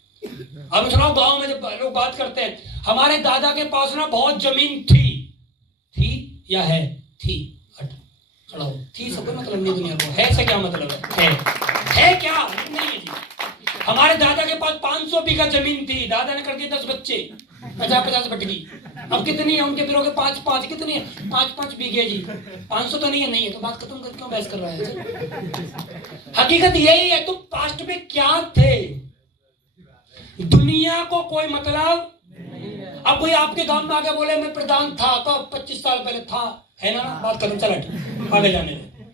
अब सुनाओ, गांव में जब लोग बात करते हैं, हमारे दादा के पास ना बहुत जमीन थी या है? थी। खड़ा हो, थी से कोई मतलब नहीं दुनिया को, है से क्या मतलब है क्या? नहीं है जी। हमारे दादा के पास 500 बीघा जमीन थी, दादा ने कर दिए 10 बच्चे, 50-50 बट गई। अब कितनी है उनके पिरों के? 5-5 कितनी है? 5-5 बीघे जी। 500 तो नहीं है, नहीं है तो बात खत्म कर, क्यों बहस कर रहा है? हकीकत यही है, तुम पास्ट में क्या थे, दुनिया को कोई मतलब। अब कोई आपके गांव में आके बोले मैं प्रधान था, कब? 25 साल पहले था, है ना? बात खत्म, चल आगे जाने दे।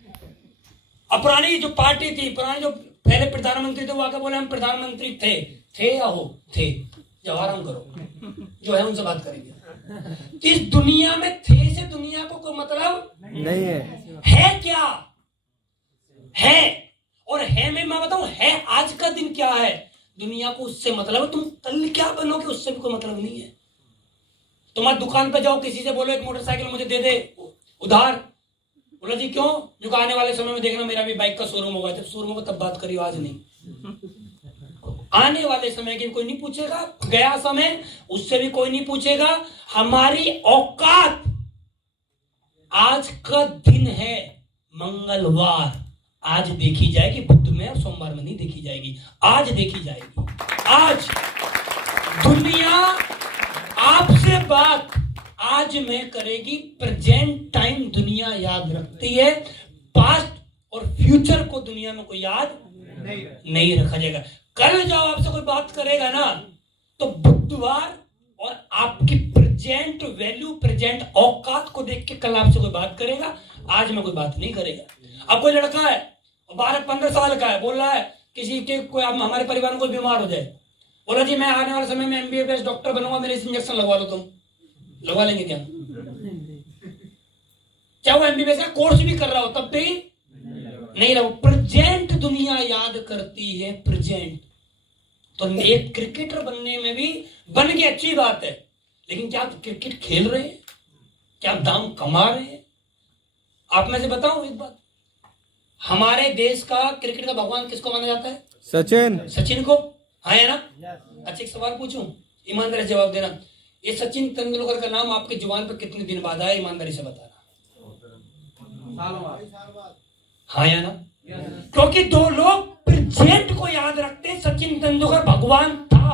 अब पुरानी जो पार्टी थी, पुराने जो पहले प्रधानमंत्री थे, वो आके बोले हम प्रधानमंत्री थे या हो थे, जब आराम करो, जो है उनसे बात करेंगे। इस दुनिया में थे से दुनिया को कोई मतलब नहीं है क्या? है, और है मैं बताऊं, है आज का दिन क्या है, दुनिया को उससे मतलब है। तुम कल क्या बनोगे उससे भी कोई मतलब नहीं है। तुम आज दुकान पे जाओ, किसी से बोलो एक मोटरसाइकिल मुझे दे दे उधार, बोला जी क्यों? जो आने वाले समय में देखना मेरा भी बाइक का शोरूम होगा। जब शोरूम होगा तब बात करियो, आज नहीं। आने वाले समय की कोई नहीं पूछेगा, गया समय उससे भी कोई नहीं पूछेगा। हमारी औकात, आज का दिन है मंगलवार, आज देखी जाएगी, बुध में और सोमवार में नहीं देखी जाएगी, आज देखी जाएगी। आज दुनिया आपसे बात आज में करेगी। प्रेजेंट टाइम दुनिया याद रखती है, पास्ट और फ्यूचर को दुनिया में कोई याद नहीं रखा जाएगा। कल जाओ आपसे कोई बात करेगा ना, तो बुधवार और आपकी प्रेजेंट वैल्यू, प्रेजेंट औकात को देख के कल आपसे कोई बात करेगा, आज में कोई बात नहीं करेगा। अब कोई लड़का है 12-15 साल का है, बोल रहा है किसी के कोई हमारे परिवार में कोई बीमार हो जाए, बोला जी मैं आने वाले समय में MBBS डॉक्टर बनूंगा, मेरे इस इंजेक्शन लगवा दो। तुम लगवा लेंगे क्या? क्या वो MBBS का कोर्स भी कर रहा हो तब भी नहीं लगा। प्रेजेंट दुनिया याद करती है, प्रेजेंट। तो एक क्रिकेटर बनने में भी बन के अच्छी बात है, लेकिन क्या आप क्रिकेट खेल रहे हैं? क्या आप दाम कमा रहे हैं? आप में से बताओ एक बात, हमारे देश का क्रिकेट का भगवान किसको माना जाता है? सचिन को। हाँ है ना? अच्छा एक सवाल पूछूं, ईमानदारी से जवाब देना। ये सचिन तेंदुलकर का नाम आपके जुबान पर कितने दिन बाद आया? ईमानदारी से बताना। हाँ या ना? क्योंकि दो लोग प्रेजेंट को याद रखते हैं। सचिन तेंदुलकर भगवान था,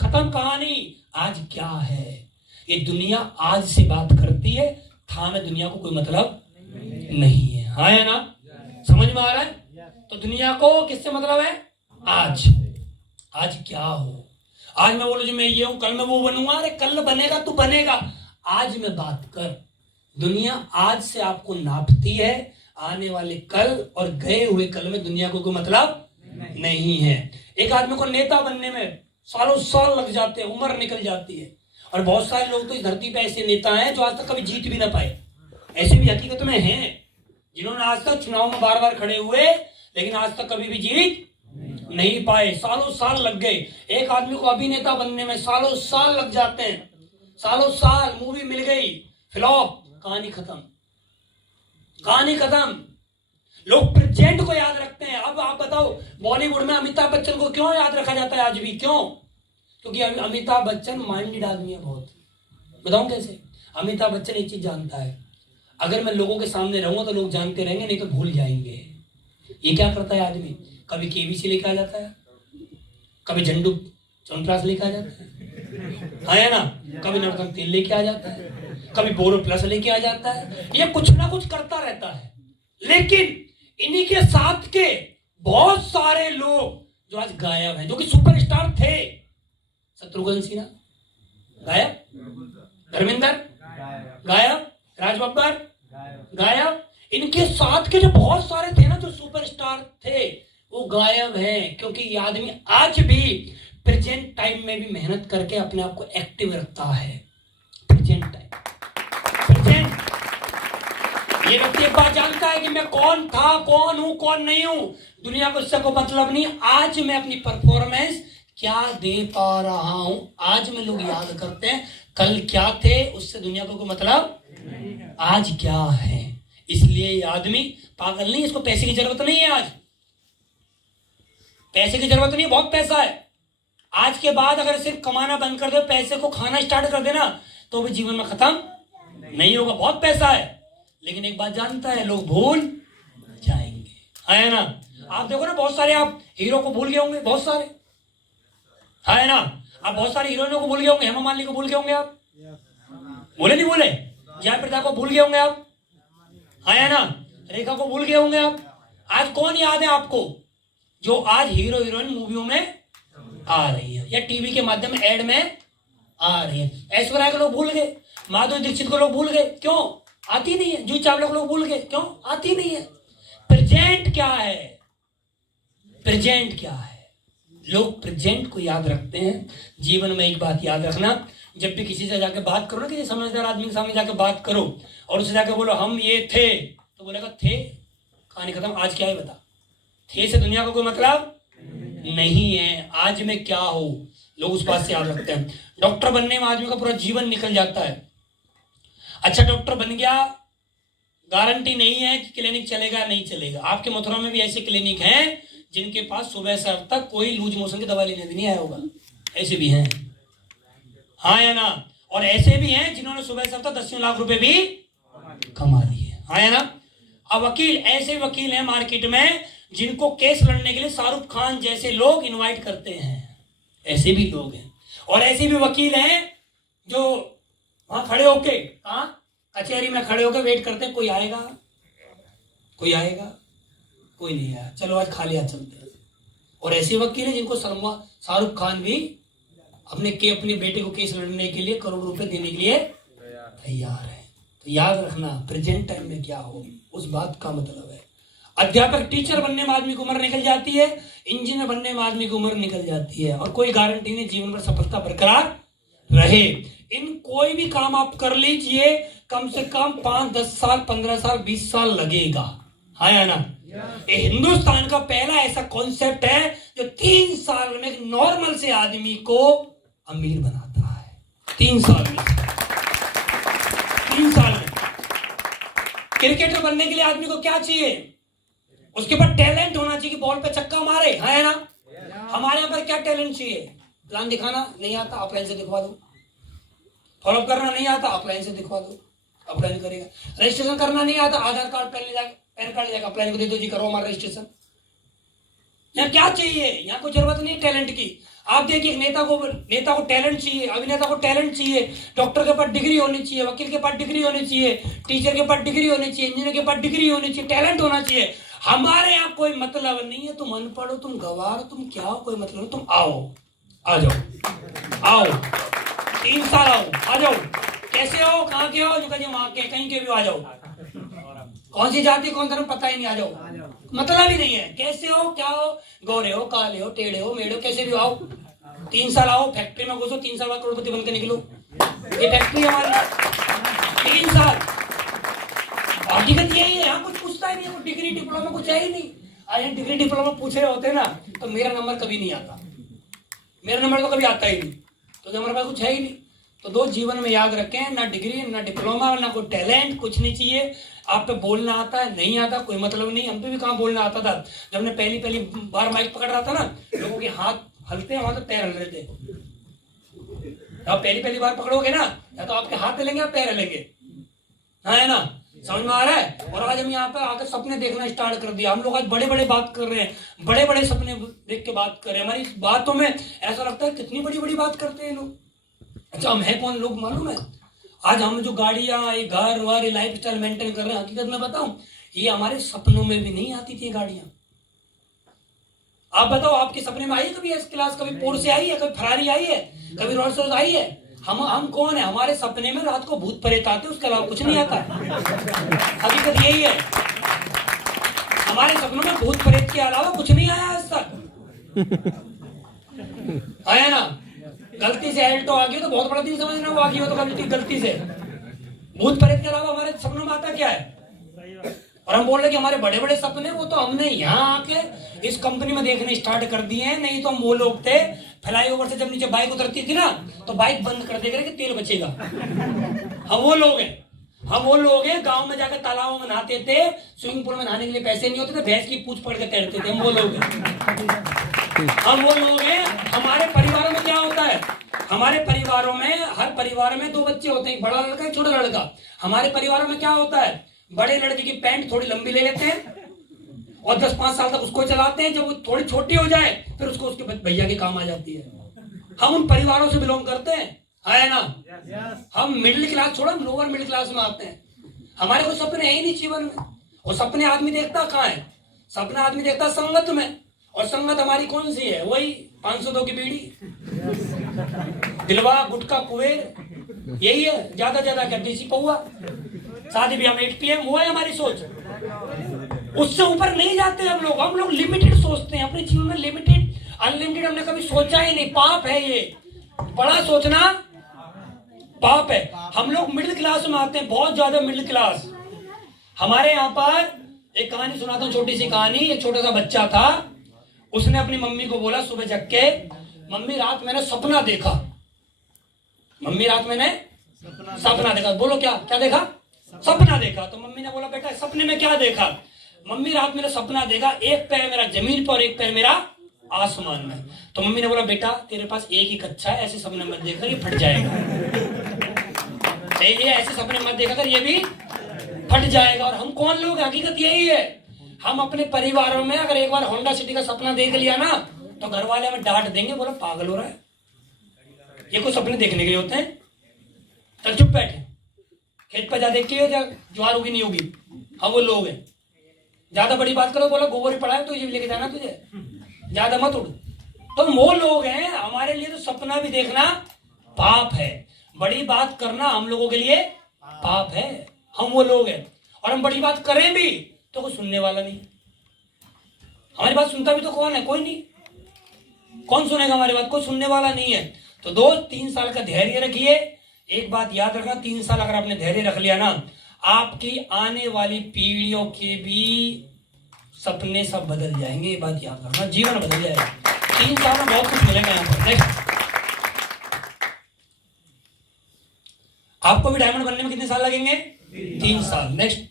खत्म कहानी। आज क्या है? ये दुनिया आज से बात करती है, था में दुनिया को कोई मतलब नहीं है। हाँ या ना? समझ में आ रहा है? तो दुनिया को किससे मतलब है? आज क्या हो? आज मैं बोलूं जी मैं ये हूं, कल मैं वो बनूंगा। अरे कल बनेगा तू बनेगा, आज में बात कर। दुनिया आज से आपको नापती है, आने वाले कल और गए हुए कल में दुनिया को कोई मतलब नहीं है। एक आदमी को नेता बनने में सालों साल लग जाते हैं, उम्र निकल जाती है। और बहुत सारे लोग तो इस धरती पे ऐसे नेता हैं जो आज तक कभी जीत भी ना पाए। ऐसे भी हकीकत में हैं जिन्होंने आज तक चुनाव में बार बार खड़े हुए, लेकिन आज तक कभी भी जीत नहीं पाए, सालों साल लग गए। एक आदमी को अभिनेता बनने में सालों साल लग जाते हैं, सालों साल। मूवी मिल गई, फ्लॉप, कहानी खत्म। लोग प्रेजेंट को याद रखते हैं। अब आप बताओ, बॉलीवुड में अमिताभ बच्चन को क्यों याद रखा जाता है आज भी? क्यों? क्योंकि अमिताभ बच्चन माइंडेड आदमी है बहुत। बताऊं कैसे? अमिताभ बच्चन एक चीज जानता है, अगर मैं लोगों के सामने रहूंगा तो लोग जानते रहेंगे, नहीं तो भूल जाएंगे। ये क्या करता है आदमी? कभी केबीसी लेके आ जाता है, कभी झंडू चौनप्लास लेके आ जाता है, है ना? कभी नवरत्न तेल लेके आ जाता है, कभी बोरो प्लस लेके आ जाता है। ये कुछ ना कुछ करता रहता है। लेकिन इन्हीं के साथ के बहुत सारे लोग जो आज गायब हैं, जो कि सुपरस्टार थे। शत्रुघ्न सिन्हा गायब, धर्मेंद्र गायब, राज बब्बर गायब। इनके साथ के जो बहुत सारे थे ना, जो सुपरस्टार थे, वो गायब हैं। क्योंकि ये आदमी आज भी प्रेजेंट टाइम में भी मेहनत करके अपने आप को एक्टिव रखता है। Present time, present. ये व्यक्ति एक बात जानता है कि मैं कौन था, कौन हूं, कौन नहीं हूं। दुनिया को इससे कोई मतलब नहीं। आज मैं अपनी परफॉर्मेंस क्या दे पा रहा हूं, आज में लोग याद करते हैं। कल क्या थे उससे दुनिया को कोई मतलब, आज क्या है। इसलिए ये आदमी पागल नहीं, इसको पैसे की जरूरत नहीं है। आज पैसे की जरूरत नहीं, बहुत पैसा है। आज के बाद अगर सिर्फ कमाना बंद कर दो, पैसे को खाना स्टार्ट कर देना, तो भी जीवन में खत्म नहीं होगा। बहुत पैसा है, लेकिन एक बात जानता है, लोग भूल जाएंगे, है ना? आप देखो ना, बहुत सारे आप हीरो को भूल गए होंगे, बहुत सारे, है ना? आप बहुत सारी हीरोइनों को भूल गए होंगे। हेमा मालिनी को भूल गए होंगे आप, बोले नहीं बोले? जयप्रदा को भूल गए होंगे आप, है ना? रेखा को भूल गए होंगे आप। आज कौन याद है आपको जो आज हीरो हीरोइन मूवियों में आ रही है या टीवी के माध्यम में एड में आ रही है? ऐश्वर्या को लोग भूल गए, माधुरी दीक्षित को लोग भूल गए, क्यों? आती नहीं है। जूही चावला को लोग भूल गए, क्यों? आती नहीं है। प्रेजेंट क्या है? प्रेजेंट क्या है? लोग प्रेजेंट को याद रखते हैं। जीवन में एक बात याद रखना, जब भी किसी से जाके बात करो ना, किसी समझदार आदमी के सामने जाके बात करो और उससे जाके बोलो हम ये थे, तो बोलेगा थे, कहानी खत्म। आज क्या है बता? थे से दुनिया को कोई मतलब नहीं है। आज में क्या हो लोग उस बात से याद रखते हैं। डॉक्टर बनने में आदमी का पूरा जीवन निकल जाता है। अच्छा डॉक्टर बन गया, गारंटी नहीं है कि क्लिनिक चलेगा नहीं चलेगा। आपके मथुरा में भी ऐसे क्लिनिक हैं जिनके पास सुबह से अब तक कोई लूज मोशन की दवा लेने भी नहीं आया होगा, ऐसे भी हैं, हाँ या ना। और ऐसे भी हैं जिन्होंने सुबह से अब तक 10 लाख रुपए भी कमा लिए, हाँ या ना। अब वकील, ऐसे वकील हैं मार्केट में जिनको केस लड़ने के लिए शाहरुख खान जैसे लोग इनवाइट करते हैं, ऐसे भी लोग हैं। और ऐसे भी वकील हैं जो वहां खड़े होके, हाँ कचहरी में खड़े होकर वेट करते हैं, कोई आएगा कोई आएगा, कोई नहीं आया, चलो आज खाली हाथ चलते हैं। और ऐसे वकील हैं जिनको शाहरुख खान भी अपने बेटे को केस लड़ने के लिए करोड़ रुपए देने के लिए तैयार है। तो याद रखना, प्रेजेंट टाइम में क्या हो उस बात का मतलब है। अध्यापक, टीचर बनने में आदमी की उम्र निकल जाती है, इंजीनियर बनने में आदमी की उम्र निकल जाती है, और कोई गारंटी नहीं जीवन में सफलता बरकरार रहे। इन कोई भी काम आप कर लीजिए, कम से कम 5, 10 साल, 15 साल, 20 साल लगेगा, हाँ या ना। ये हिंदुस्तान का पहला ऐसा कॉन्सेप्ट है जो 3 साल में एक नॉर्मल से आदमी को अमीर बनाता है। 3 साल में, 3 साल में। क्रिकेटर बनने के लिए आदमी को क्या चाहिए? उसके पास टैलेंट होना चाहिए कि बॉल पे छक्का मारे, है ना। हमारे यहाँ पर क्या टैलेंट चाहिए? प्लान दिखाना नहीं आता, ऑफलाइन से दिखवा दो। फॉलोअप करना नहीं आता, ऑफलाइन से दिखवा दो, ऑफलाइन करेगा। रजिस्ट्रेशन करना नहीं आता, आधार कार्ड पहले जाकर पैन कार्ड जाकर ऑफलाइन को दे दो जी, करो हमारा रजिस्ट्रेशन। यहाँ क्या चाहिए? यहाँ कोई जरूरत नहीं टैलेंट की। आप देखिए नेता को टैलेंट चाहिए, अभिनेता को टैलेंट चाहिए, डॉक्टर के पास डिग्री होनी चाहिए, वकील के पास डिग्री होनी चाहिए, टीचर के पास डिग्री होनी चाहिए, इंजीनियर के पास डिग्री होनी चाहिए, टैलेंट होना चाहिए। हमारे यहाँ कोई मतलब नहीं है, तुम अनपढ़ हो, तुम गवार हो, तुम क्या हो, कोई मतलब नहीं, तुम आओ, आ जाओ, आओ 3 साल आओ, आ जाओ। कैसे हो, कहाँ के हो? जो कहीं वहां के, कहीं के भी आ जाओ। कौन सी जाति कौन धर्म पता ही नहीं, आ जाओ, मतलब ही नहीं है। कैसे हो, क्या हो, गोरे हो, काले हो, टेढ़े हो, मेढ़े हो, कैसे भी आओ, 3 साल आओ, फैक्ट्री में घुसो, 3 साल बाद करोड़पति बनकर निकलो। ये फैक्ट्री हमारी 3 साल। हकीकत यही है, यहाँ कुछ पूछता ही नहीं, कुछ डिग्री डिप्लोमा कुछ है ही नहीं। आज डिग्री डिप्लोमा पूछ रहे होते ना तो मेरा नंबर कभी नहीं आता, मेरा नंबर तो कभी आता ही नहीं, तो हमारे पास कुछ है ही नहीं। तो 2 जीवन में याद रखें, ना डिग्री, ना डिप्लोमा, ना कोई टैलेंट, कुछ नहीं चाहिए। आप पे बोलना आता है, नहीं आता, कोई मतलब नहीं। हम पे भी कहाँ बोलना आता था। जब हमने पहली बार माइक पकड़ रहा था ना, लोगों के हाथ हलते हैं, वहां तो पैर हल रहे थे। आप पहली बार पकड़ोगे ना, या तो आपके हाथ हिलेंगे या पैर हिलेंगे, है ना, समझ में आ रहा है। और आज हम यहाँ पे आकर सपने देखना स्टार्ट कर दिया। हम लोग आज बड़े बड़े बात कर रहे हैं, बड़े बड़े सपने देख के बात कर रहे हैं। हमारी बातों में ऐसा लगता है कितनी बड़ी बड़ी बात करते हैं लोग। अच्छा हम है कौन लोग मालूम है? आज हम जो गाड़ियां, ये घर वर, ये लाइफ स्टाइल मेंटेन कर रहे हैं, हकीकत में बताऊं ये हमारे सपनों में भी नहीं आती थी गाड़ियां। आप बताओ, आपके सपने में आई कभी एस क्लास, कभी पोर्शे आई है, कभी फरारी आई है, कभी रोल्स रॉयस आई है? हम कौन है? हमारे सपने में रात को भूत प्रेत आते, उसके अलावा कुछ नहीं आता। हकीकत यही है, हमारे सपनों में भूत प्रेत के अलावा कुछ नहीं आया आज तक, आया ना। गलती से एल्टो आ गई तो बहुत बड़ा दिन समझना, वो आ गई हो तो गलती से। भूत प्रेत के अलावा हमारे सपनों में आता क्या है? और हम बोल रहे कि हमारे बड़े बड़े सपने, वो तो हमने यहाँ आके इस कंपनी में देखने स्टार्ट कर दिए हैं। नहीं तो हम वो लोग थे, फ्लाईओवर से जब नीचे बाइक उतरती थी ना तो बाइक बंद कर देगा कि तेल बचेगा। हम वो लोग हैं, गांव में जाकर तालाबों में नहाते थे, स्विमिंग पूल में नहाने के लिए पैसे नहीं होते थे, भैंस की पूंछ पड़ के तैरते थे। हम वो लोग हैं। हमारे परिवारों में क्या होता है? हमारे परिवारों में, हर परिवार में 2 बच्चे होते हैं, एक बड़ा लड़का, एक छोटा लड़का। हमारे परिवारों में क्या होता है? बड़े लड़के की पैंट थोड़ी लंबी ले लेते हैं और 10-5 साल तक उसको चलाते हैं। जब वो थोड़ी छोटी हो जाए फिर उसको उसके भैया के काम आ जाती है। हम उन परिवारों से बिलोंग करते हैं, है ना। हम मिडिल क्लास छोड़ा, हम लोअर मिडिल क्लास में आते हैं। हमारे कोई सपने है ही नहीं जीवन में। और सपने आदमी देखता कहाँ है? सपना आदमी देखता संगत में। और संगत हमारी कौन सी है? वही 502 की बीड़ी, दिलवा, गुटखा, कुएर, यही है। ज्यादा क्या, देसी पौआ, शादी ब्याह में 8 PM, वो है हमारी सोच। उससे ऊपर नहीं जाते हम लोग लिमिटेड सोचते हैं अपने जीवन में। लिमिटेड, अनलिमिटेड हमने कभी सोचा ही नहीं। पाप है ये, बड़ा सोचना पाप है। हम लोग मिडिल क्लास में आते हैं, बहुत ज्यादा मिडिल क्लास। हमारे यहाँ पर एक कहानी सुनाता हूँ, छोटी सी कहानी। एक छोटा सा बच्चा था, उसने अपनी मम्मी को बोला सुबह जग के, मम्मी रात मैंने सपना देखा। मम्मी रात मैंने सपना देखा। बोलो क्या क्या देखा? सपना देखा। तो मम्मी ने बोला बेटा सपने में क्या देखा? मम्मी रात मैंने सपना देखा, एक पैर मेरा जमीन पर और एक पैर मेरा आसमान में। तो मम्मी ने बोला बेटा तेरे पास एक ही कच्चा है, ऐसे सपने मत देखकर ये फट जाएगा। ये ऐसे सपने मत देखा कर, ये भी फट जाएगा। और हम कौन लोग, हकीकत यही है। हम अपने परिवारों में अगर एक बार होंडा सिटी का सपना देख लिया ना तो घर वाले हमें डांट देंगे, बोला पागल हो रहा है, ये कोई सपने देखने के लिए होते हैं, चल चुप बैठे, खेत पर जा देख के ज्वार होगी नहीं होगी। हम वो लोग हैं, ज्यादा बड़ी बात करो, बोला गोबर ही पड़ा है तो ये लेके जाना तुझे, ज्यादा मत उड़। तो वो लोग हैं, हमारे लिए तो सपना भी देखना पाप है, बड़ी बात करना हम लोगों के लिए पाप है। हम वो लोग हैं, और हम बड़ी बात करें भी तो कोई सुनने वाला नहीं। हमारी बात सुनता भी तो कौन है? कोई नहीं। कौन सुनेगा हमारी बात? कोई सुनने वाला नहीं है। तो दोस्त 3 साल का धैर्य रखिए। एक बात याद रखना, 3 साल अगर आपने धैर्य रख लिया ना, आपकी आने वाली पीढ़ियों के भी सपने सब बदल जाएंगे। ये बात याद रखना, जीवन बदल जाएगा। 3 साल में बहुत कुछ मिलेगा यहाँ पर। नेक्स्ट, आपको भी डायमंड बनने में कितने साल लगेंगे? 3 साल। नेक्स्ट,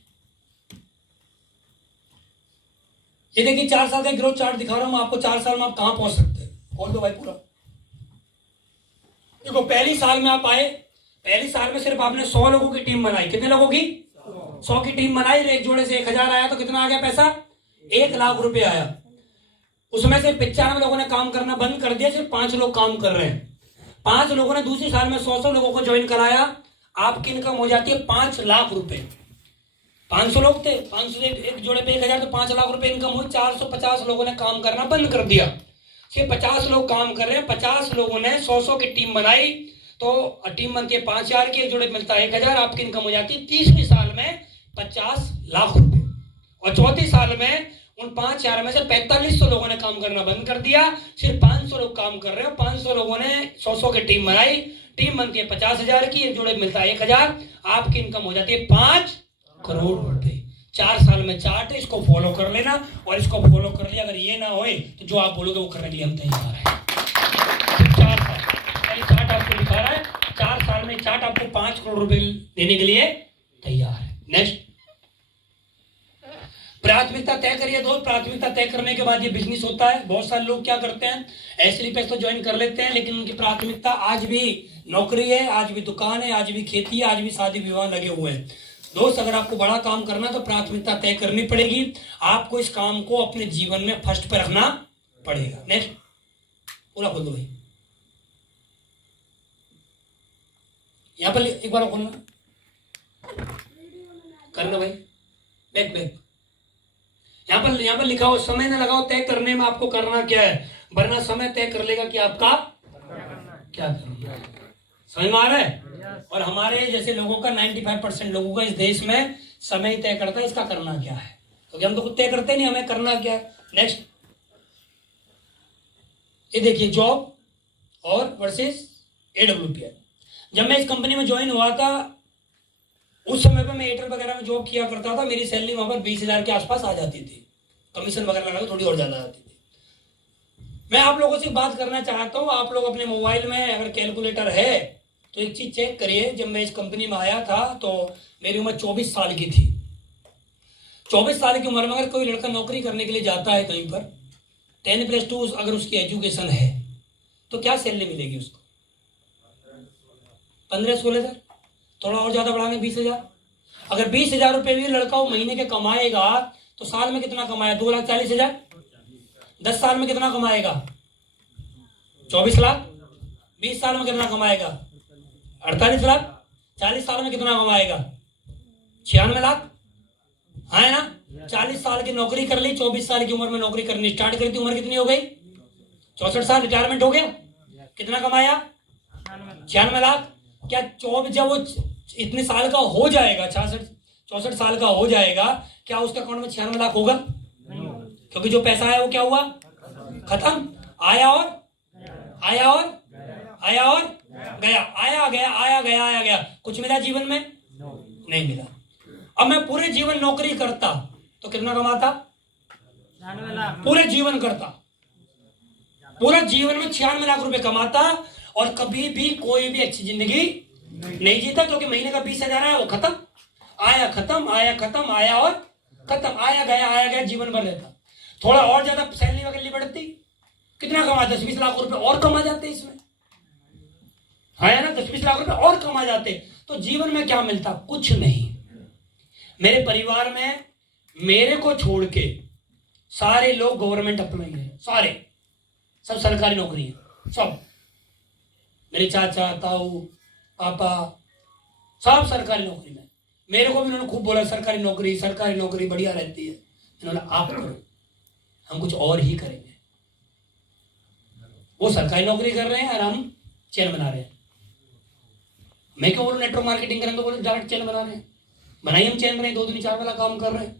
ये देखिए 4 साल का ग्रोथ चार्ट दिखा रहा हूं आपको। 4 साल में आप कहां पहुंच सकते हैं, खोल दो भाई पूरा। देखो पहली साल में आप आए, पहली साल में सिर्फ आपने 100 लोगों की टीम बनाई। कितने लोगों की? 100 की टीम बनाई। एक जोड़े से 1000 आया तो कितना आ गया पैसा? 1 लाख रुपए आया। उसमें से 95 लोगों ने काम करना बंद कर दिया, सिर्फ 5 लोग काम कर रहे हैं। 5 लोगों ने दूसरी साल में 100 लोगों को ज्वाइन कराया। आपकी इनकम हो जाती है 5 लाख रुपए। 500 लोग थे, 500 एक जोड़े पे 1000 तो 5 लाख रुपए इनकम हुई। 450 लोगों ने काम करना बंद कर दिया, सिर्फ 50 लोग काम कर रहे हैं। 50 लोगों ने 100 की टीम बनाई, तो टीम बनती है 5000 की, एक जोड़े मिलता है 1000। आपकी इनकम हो जाती है तीसरी साल में 50 लाख रुपए। और चौथी साल में उन 5000 में से 4500 लोगों ने काम करना बंद कर दिया, सिर्फ 500 लोग काम कर रहे हैं। 500 लोगों ने 100 की टीम बनाई, टीम बनती है 50,000 की, एक जोड़े मिलता है 1000। आपकी इनकम हो जाती है 5 करोड़ रुपए। 4 साल में चार्ट है, इसको फॉलो कर लेना। और इसको फॉलो कर लिया, अगर ये ना होए तो जो आप बोलोगे वो करने के लिए हम तैयार हैं। 4 साल चार्ट आपको दिखा रहा है, 4 साल में चार्ट आपको 5 करोड़ रुपए देने के लिए तैयार है। नेक्स्ट, प्राथमिकता तय करिए दोस्त। प्राथमिकता तय करने के बाद ये बिजनेस होता है। बहुत सारे लोग क्या करते हैं, ऐसे पैसे तो ज्वाइन कर लेते हैं, लेकिन उनकी प्राथमिकता आज भी नौकरी है, आज भी दुकान है, आज भी खेती है, आज भी शादी विवाह लगे हुए हैं। दोस्त अगर आपको बड़ा काम करना तो प्राथमिकता तय करनी पड़ेगी। आपको इस काम को अपने जीवन में फर्स्ट पे रखना पड़ेगा। नेक्स्ट, पूरा खोल दो भाई, यहां पर एक बार खोलना, करना भाई, बैक बैक। यहां पर लिखा हो समय न लगाओ तय करने में आपको करना क्या है, वरना समय तय कर लेगा कि आपका क्या करना है। समझ में आ रहा है? और हमारे जैसे लोगों का 95% लोगों का इस देश में समय तय करता है इसका करना क्या है, क्योंकि हम तो खुद तय करते नहीं हमें करना क्या है। नेक्स्ट, ये देखिए जॉब और वर्सेस AWPL। जब मैं इस कंपनी में ज्वाइन हुआ था उस समय पे मैं एयरटेल वगैरह में जॉब किया करता था। मेरी सैलरी वहां पर 20,000 के आसपास आ जाती थी, कमीशन वगैरह लगा थोड़ी और ज्यादा आती थी। मैं आप लोगों से बात करना चाहता हूं, आप लोग अपने मोबाइल में अगर कैलकुलेटर है तो एक चीज चेक करिए। जब मैं इस कंपनी में आया था तो मेरी उम्र 24 साल की थी। 24 साल की उम्र में अगर कोई लड़का नौकरी करने के लिए जाता है कहीं पर, 10+2 अगर उसकी एजुकेशन है तो क्या सैलरी मिलेगी उसको? 15-16 हज़ार, थोड़ा और ज्यादा बढ़ाने 20,000। अगर 20,000 रुपये भी लड़का वो महीने के कमाएगा तो साल में कितना कमाया? 2,40,000। 10 साल में कितना कमाएगा? 24 लाख। 20 साल में कितना कमाएगा? 48 लाख। 40 साल में कितना कमाएगा? 96 लाख। है ना? 40 साल की नौकरी कर ली, 24 साल की उम्र में नौकरी करनी स्टार्ट कर दी, उम्र कितनी हो गई? 64 साल, रिटायरमेंट हो गया। कितना कमाया? 96 लाख। क्या जब वो इतने साल का हो जाएगा, 64 साल का हो जाएगा, क्या उसके अकाउंट में 96 लाख होगा? क्योंकि जो पैसा आया वो क्या हुआ? खत्म। आया और आया और आया और गया, आया गया, आया गया, आया गया। कुछ मिला जीवन में? नहीं मिला। अब मैं पूरे जीवन नौकरी करता तो कितना कमाता? पूरे जीवन करता पूरा जीवन में 96 लाख रुपए कमाता और कभी भी कोई भी अच्छी जिंदगी नहीं जीता, क्योंकि महीने का 20,000 आया वो खत्म, आया खत्म, आया खत्म, आया और खत्म, आया गया जीवन भर रहता। थोड़ा और ज्यादा सैलरी वगैरह बढ़ती, कितना कमा 10-20 लाख रुपए और कमा जाते इसमें, है ना, 10-20 लाख रुपए और कमा जाते, तो जीवन में क्या मिलता? कुछ नहीं। मेरे परिवार में मेरे को छोड़ के सारे लोग गवर्नमेंट एम्प्लॉय हैं, सारे, सब सरकारी नौकरी है, सब मेरे चाचा, ताऊ, पापा, सब सरकारी नौकरी में। मेरे को भी उन्होंने खूब बोला सरकारी नौकरी बढ़िया रहती है। इन्होंने आप करो, हम कुछ और ही करेंगे। वो सरकारी नौकरी कर रहे हैं और हम चैन बना रहे हैं। मैं क्यों बोलूं नेटवर्क मार्केटिंग करें, तो बोलो डायरेक्ट चैन बना रहे हैं, बनाई हम चैन रहे हैं, 2 दिन 4 वाला काम कर रहे हैं,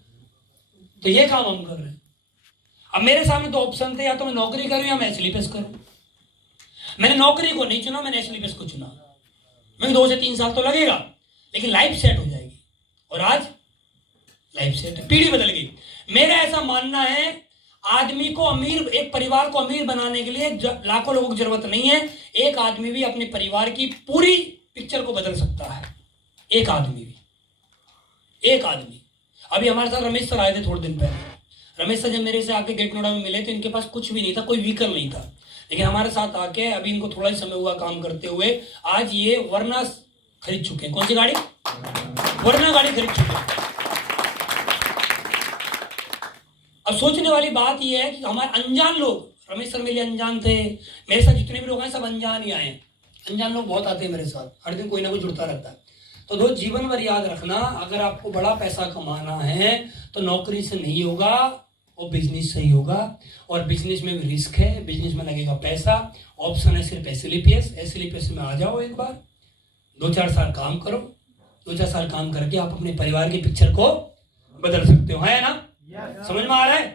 तो ये काम हम कर रहे हैं। अब मेरे सामने 2 ऑप्शन थे, या तो मैं नौकरी करूं या मैं एसलीपेस करूं। मैंने नौकरी को नहीं चुना, मैंने एसलीपेस को चुना। मैं 2 से 3 साल तो लगेगा, लेकिन लाइफ सेट हो जाएगी। और आज लाइफ सेट है, पीढ़ी बदल गई। मेरा ऐसा मानना है, आदमी को अमीर, एक परिवार को अमीर बनाने के लिए लाखों लोगों की जरूरत नहीं है। एक आदमी भी अपने परिवार की पूरी पिक्चर को बदल सकता है। एक आदमी भी, एक आदमी। अभी हमारे साथ रमेश सर आए थे थोड़े दिन पहले। रमेश सर जब मेरे से आके गेट नोएडा में मिले तो इनके पास कुछ भी नहीं था, कोई व्हीकल नहीं था, लेकिन हमारे साथ आके अभी इनको थोड़ा ही समय हुआ काम करते हुए, आज ये वरना खरीद चुके हैं। कौन सी गाड़ी? वरना गाड़ी खरीद चुके हैं। अब सोचने वाली बात यह है कि हमारे अनजान लोग, रमेश सर मेरे लिए अनजान थे, मेरे साथ जितने भी लोग हैं सब अनजान ही आए। अनजान लोग बहुत आते हैं मेरे साथ, हर दिन कोई ना कोई जुड़ता रहता है। तो दोस्त जीवन भर याद रखना, अगर आपको बड़ा पैसा कमाना है तो नौकरी से नहीं होगा, वो बिजनेस से ही होगा। और बिजनेस में भी रिस्क है, बिजनेस में लगेगा पैसा। ऑप्शन है सिर्फ एसलीपीएस में आ जाओ, एक बार 2-4 साल काम करो, 2-4 साल काम करके आप अपने परिवार की पिक्चर को बदल सकते हो, है ना? समझ में आ रहा है?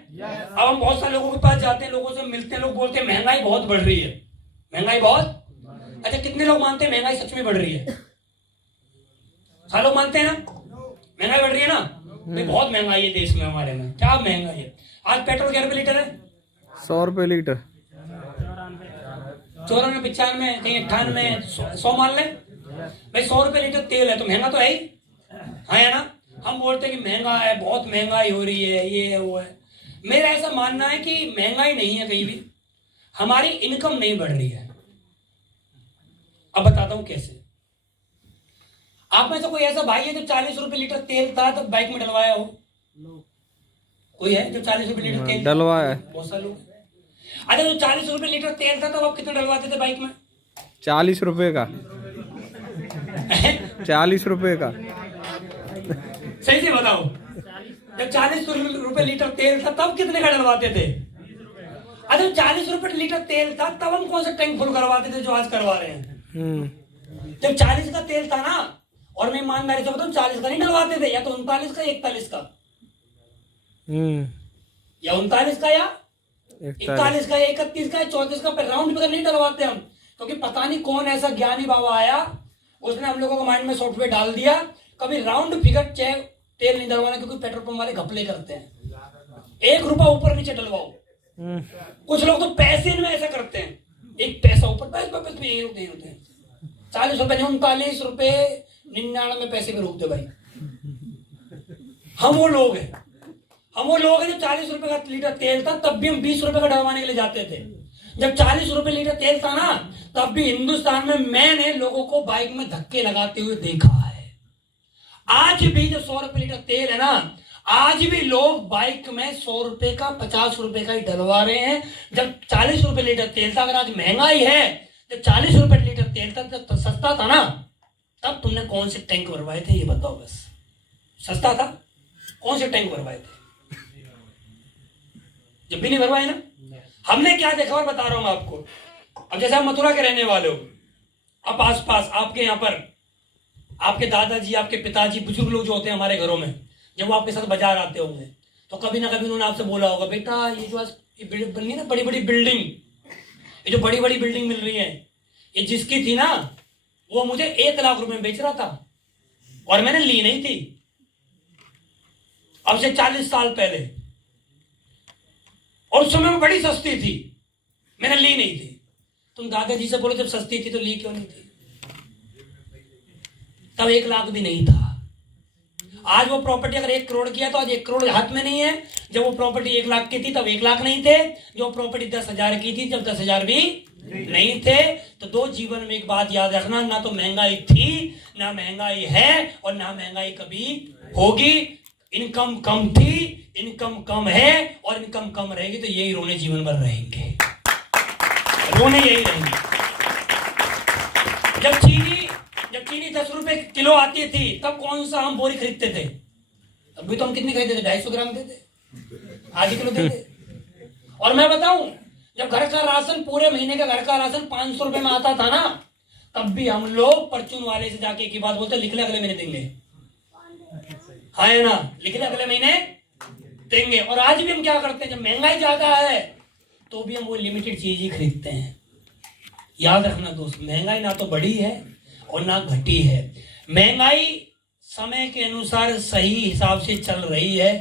अब हम बहुत सारे लोगों के पास जाते हैं, लोगों से मिलते हैं, लोग बोलते हैं महंगाई बहुत बढ़ रही है। महंगाई बहुत, अच्छा कितने लोग मानते हैं महंगाई सच में बढ़ रही है? सारे लोग मानते हैं ना महंगाई बढ़ रही है ना? भाई बहुत महंगाई है देश में, हमारे में क्या महंगाई है। आज पेट्रोल क्या रुपए लीटर है? 100 रुपए लीटर। 94, 95, कहीं 98, 100 मान ले भाई। 100 रुपए लीटर तेल है तो महंगा तो है ही, है ना? हम बोलते हैं कि महंगा है, बहुत महंगाई हो रही है, ये है वो है। मेरा ऐसा मानना है कि महंगाई नहीं है कहीं भी, हमारी इनकम नहीं बढ़ रही है। अब बताता हूं कैसे। आप में से कोई ऐसा भाई है जो 40 रुपए लीटर तेल था तो बाइक में डलवाया हो? कोई है जो 40 रुपए लीटर तेल डलवाया है? बहुत सारे लोग। अच्छा जो 40 रुपए लीटर तेल था तो आप कितना डलवाते थे बाइक में? 40 रुपए का। 40 रुपए का। सही से बताओ, जब 40 रुपए लीटर तेल था तब कितने का डलवाते थे? अच्छा 40 रुपए लीटर तेल था तब हम कौन सा टैंक फुल करवाते थे जो आज करवा रहे हैं? जब 40 का तेल था ना, और मैं ईमानदारी से बताऊं 40 का नहीं डलवाते थे, या तो 39 का, 41 का, या 39 का, या 41 का, 31 का, 34 का, राउंड फिगर नहीं डलवाते हम, क्योंकि पता नहीं कौन ऐसा ज्ञानी बाबा आया, उसने हम लोगों को माइंड में सॉफ्टवेयर डाल दिया, कभी राउंड फिगर तेल नहीं डलवाना, क्योंकि पेट्रोल पंप वाले घपले करते हैं। 1 रुपया ऊपर नीचे डलवाओ। कुछ लोग तो पैसे में ऐसा करते हैं, 1 पैसा ऊपर, पैसे में यही होते हैं। 40 रुपए 39 रुपए 99 पैसे में रोकते भाई। हम वो लोग हैं जो 40 रुपए का लीटर तेल था तब भी हम 20 रुपए का डलवाने के लिए जाते थे। जब 40 रुपए लीटर तेल था ना, तब भी हिंदुस्तान में मैंने लोगों को बाइक में धक्के लगाते हुए देखा है। आज भी जो 100 रुपए लीटर तेल है ना, आज भी लोग बाइक में 100 रुपए का, 50 रुपए का ही डलवा रहे हैं। जब 40 रुपए लीटर तेल था, अगर आज महंगाई है, जब 40 रुपए लीटर तेल था, जब सस्ता था ना, तब तुमने कौन से टैंक भरवाए थे ये बताओ बस। सस्ता था, कौन से टैंक भरवाए थे? जब भी नहीं भरवाए ना। हमने क्या देखा और बता रहा हूं आपको। अब जैसे आप मथुरा के रहने वाले हो, अब आस पास आपके यहाँ पर आपके दादाजी, आपके पिताजी, बुजुर्ग लोग जो होते हैं हमारे घरों में, जब वो आपके साथ बाजार आते होंगे तो कभी ना कभी उन्होंने आपसे बोला होगा, बेटा ये जो आज बन रही है ना बड़ी बड़ी बिल्डिंग, ये जो बड़ी बड़ी बिल्डिंग मिल रही है, ये जिसकी थी ना वो मुझे 1 लाख रुपए में बेच रहा था और मैंने ली नहीं थी। अब से 40 साल पहले, और उस समय में बड़ी सस्ती थी। मैंने ली नहीं थी। तुम दादाजी से बोलो जब सस्ती थी तो ली क्यों नहीं थी? तब 1 लाख भी नहीं था। आज वो प्रॉपर्टी अगर 1 करोड़ की है तो आज 1 करोड़ हाथ में नहीं है। जब वो प्रॉपर्टी 1 लाख की थी तब 1 लाख नहीं थे। जो प्रॉपर्टी 10,000 की थी जब 10,000 भी नहीं थे। तो दो जीवन में एक बात याद रखना, ना तो महंगाई थी, ना महंगाई है, और ना महंगाई कभी होगी। इनकम कम थी, इनकम कम है, और इनकम कम रहेगी तो यही रोने जीवन भर रहेंगे, रोने यही रहेंगे। जब चीनी 10 रुपए किलो आती थी तब कौन सा हम बोरी खरीदते थे? अभी तो हम कितने खरीदते थे? 250 ग्राम देते, आधी किलो देते। और मैं बताऊं, जब घर का राशन, पूरे महीने का घर का राशन 500 रुपए में आता था ना, तब भी हम लोग परचून वाले से जाके एक ही बात बोलते, लिख ले अगले महीने देंगे। हाँ है ना, लिख ले अगले महीने देंगे। और आज भी हम क्या करते हैं, जब महंगाई ज्यादा है तो भी हम वो लिमिटेड चीज ही खरीदते हैं। याद रखना दोस्त, महंगाई ना तो बढ़ी है और ना घटी है। महंगाई समय के अनुसार सही हिसाब से चल रही है।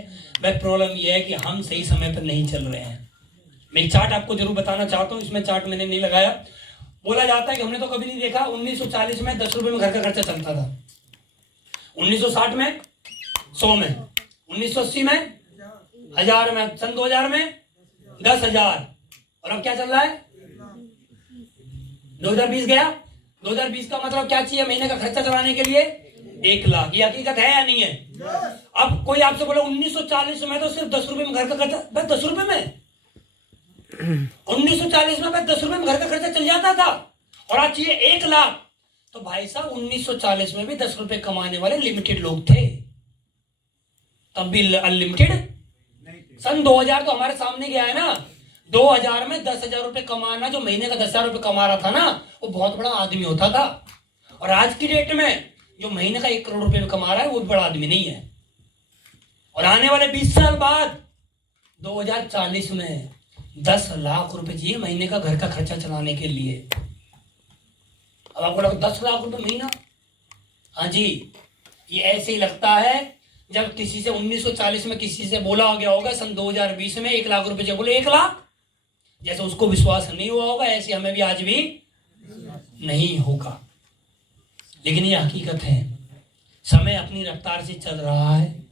वह प्रॉब्लम यह है कि हम सही समय पर नहीं चल रहे हैं। मैं एक चार्ट आपको जरूर बताना चाहता हूं, इसमें चार्ट मैंने नहीं लगाया। बोला जाता है कि हमने तो कभी नहीं देखा, 1940 में 10 रुपए में घर का खर्चा चलता था, 1960 में 100 में, 1980 में 1000 में, सन 2000 में 10,000, और अब क्या चल रहा है? 2020 गया। 2020 का मतलब क्या चाहिए महीने का खर्चा चलाने के लिए? 1 लाख। ये हकीकत है या नहीं है? अब कोई आपसे बोले 1940 में तो सिर्फ 10 रुपए में घर का खर्चा, बस 10 रुपए में 1940 में बस 10 रुपए में घर का खर्चा चल जाता था, और आज चाहिए 1 लाख। तो भाई साहब 1940 में भी 10 रुपए कमाने वाले लिमिटेड लोग थे, तब भी अनलिमिटेड। सन 2000 तो हमारे सामने गया है ना। 2000 में 10,000 रुपए कमाना, जो महीने का 10,000 रुपए कमा रहा था ना, वो बहुत बड़ा आदमी होता था। और आज की डेट में जो महीने का 1 करोड़ रुपए कमा रहा है वो भी बड़ा आदमी नहीं है। और आने वाले 20 साल बाद 2040 में 10 लाख रुपए चाहिए महीने का घर का खर्चा चलाने के लिए। अब आपको लगा 10 लाख रुपए महीना? हाँ जी, ये ऐसे ही लगता है जब किसी से 1940 में किसी से बोला गया होगा सन 2020 में 1 लाख रुपए, जब बोले 1 लाख, जैसे उसको विश्वास नहीं हुआ होगा, ऐसे हमें भी आज भी नहीं होगा। लेकिन ये हकीकत है, समय अपनी रफ्तार से चल रहा है।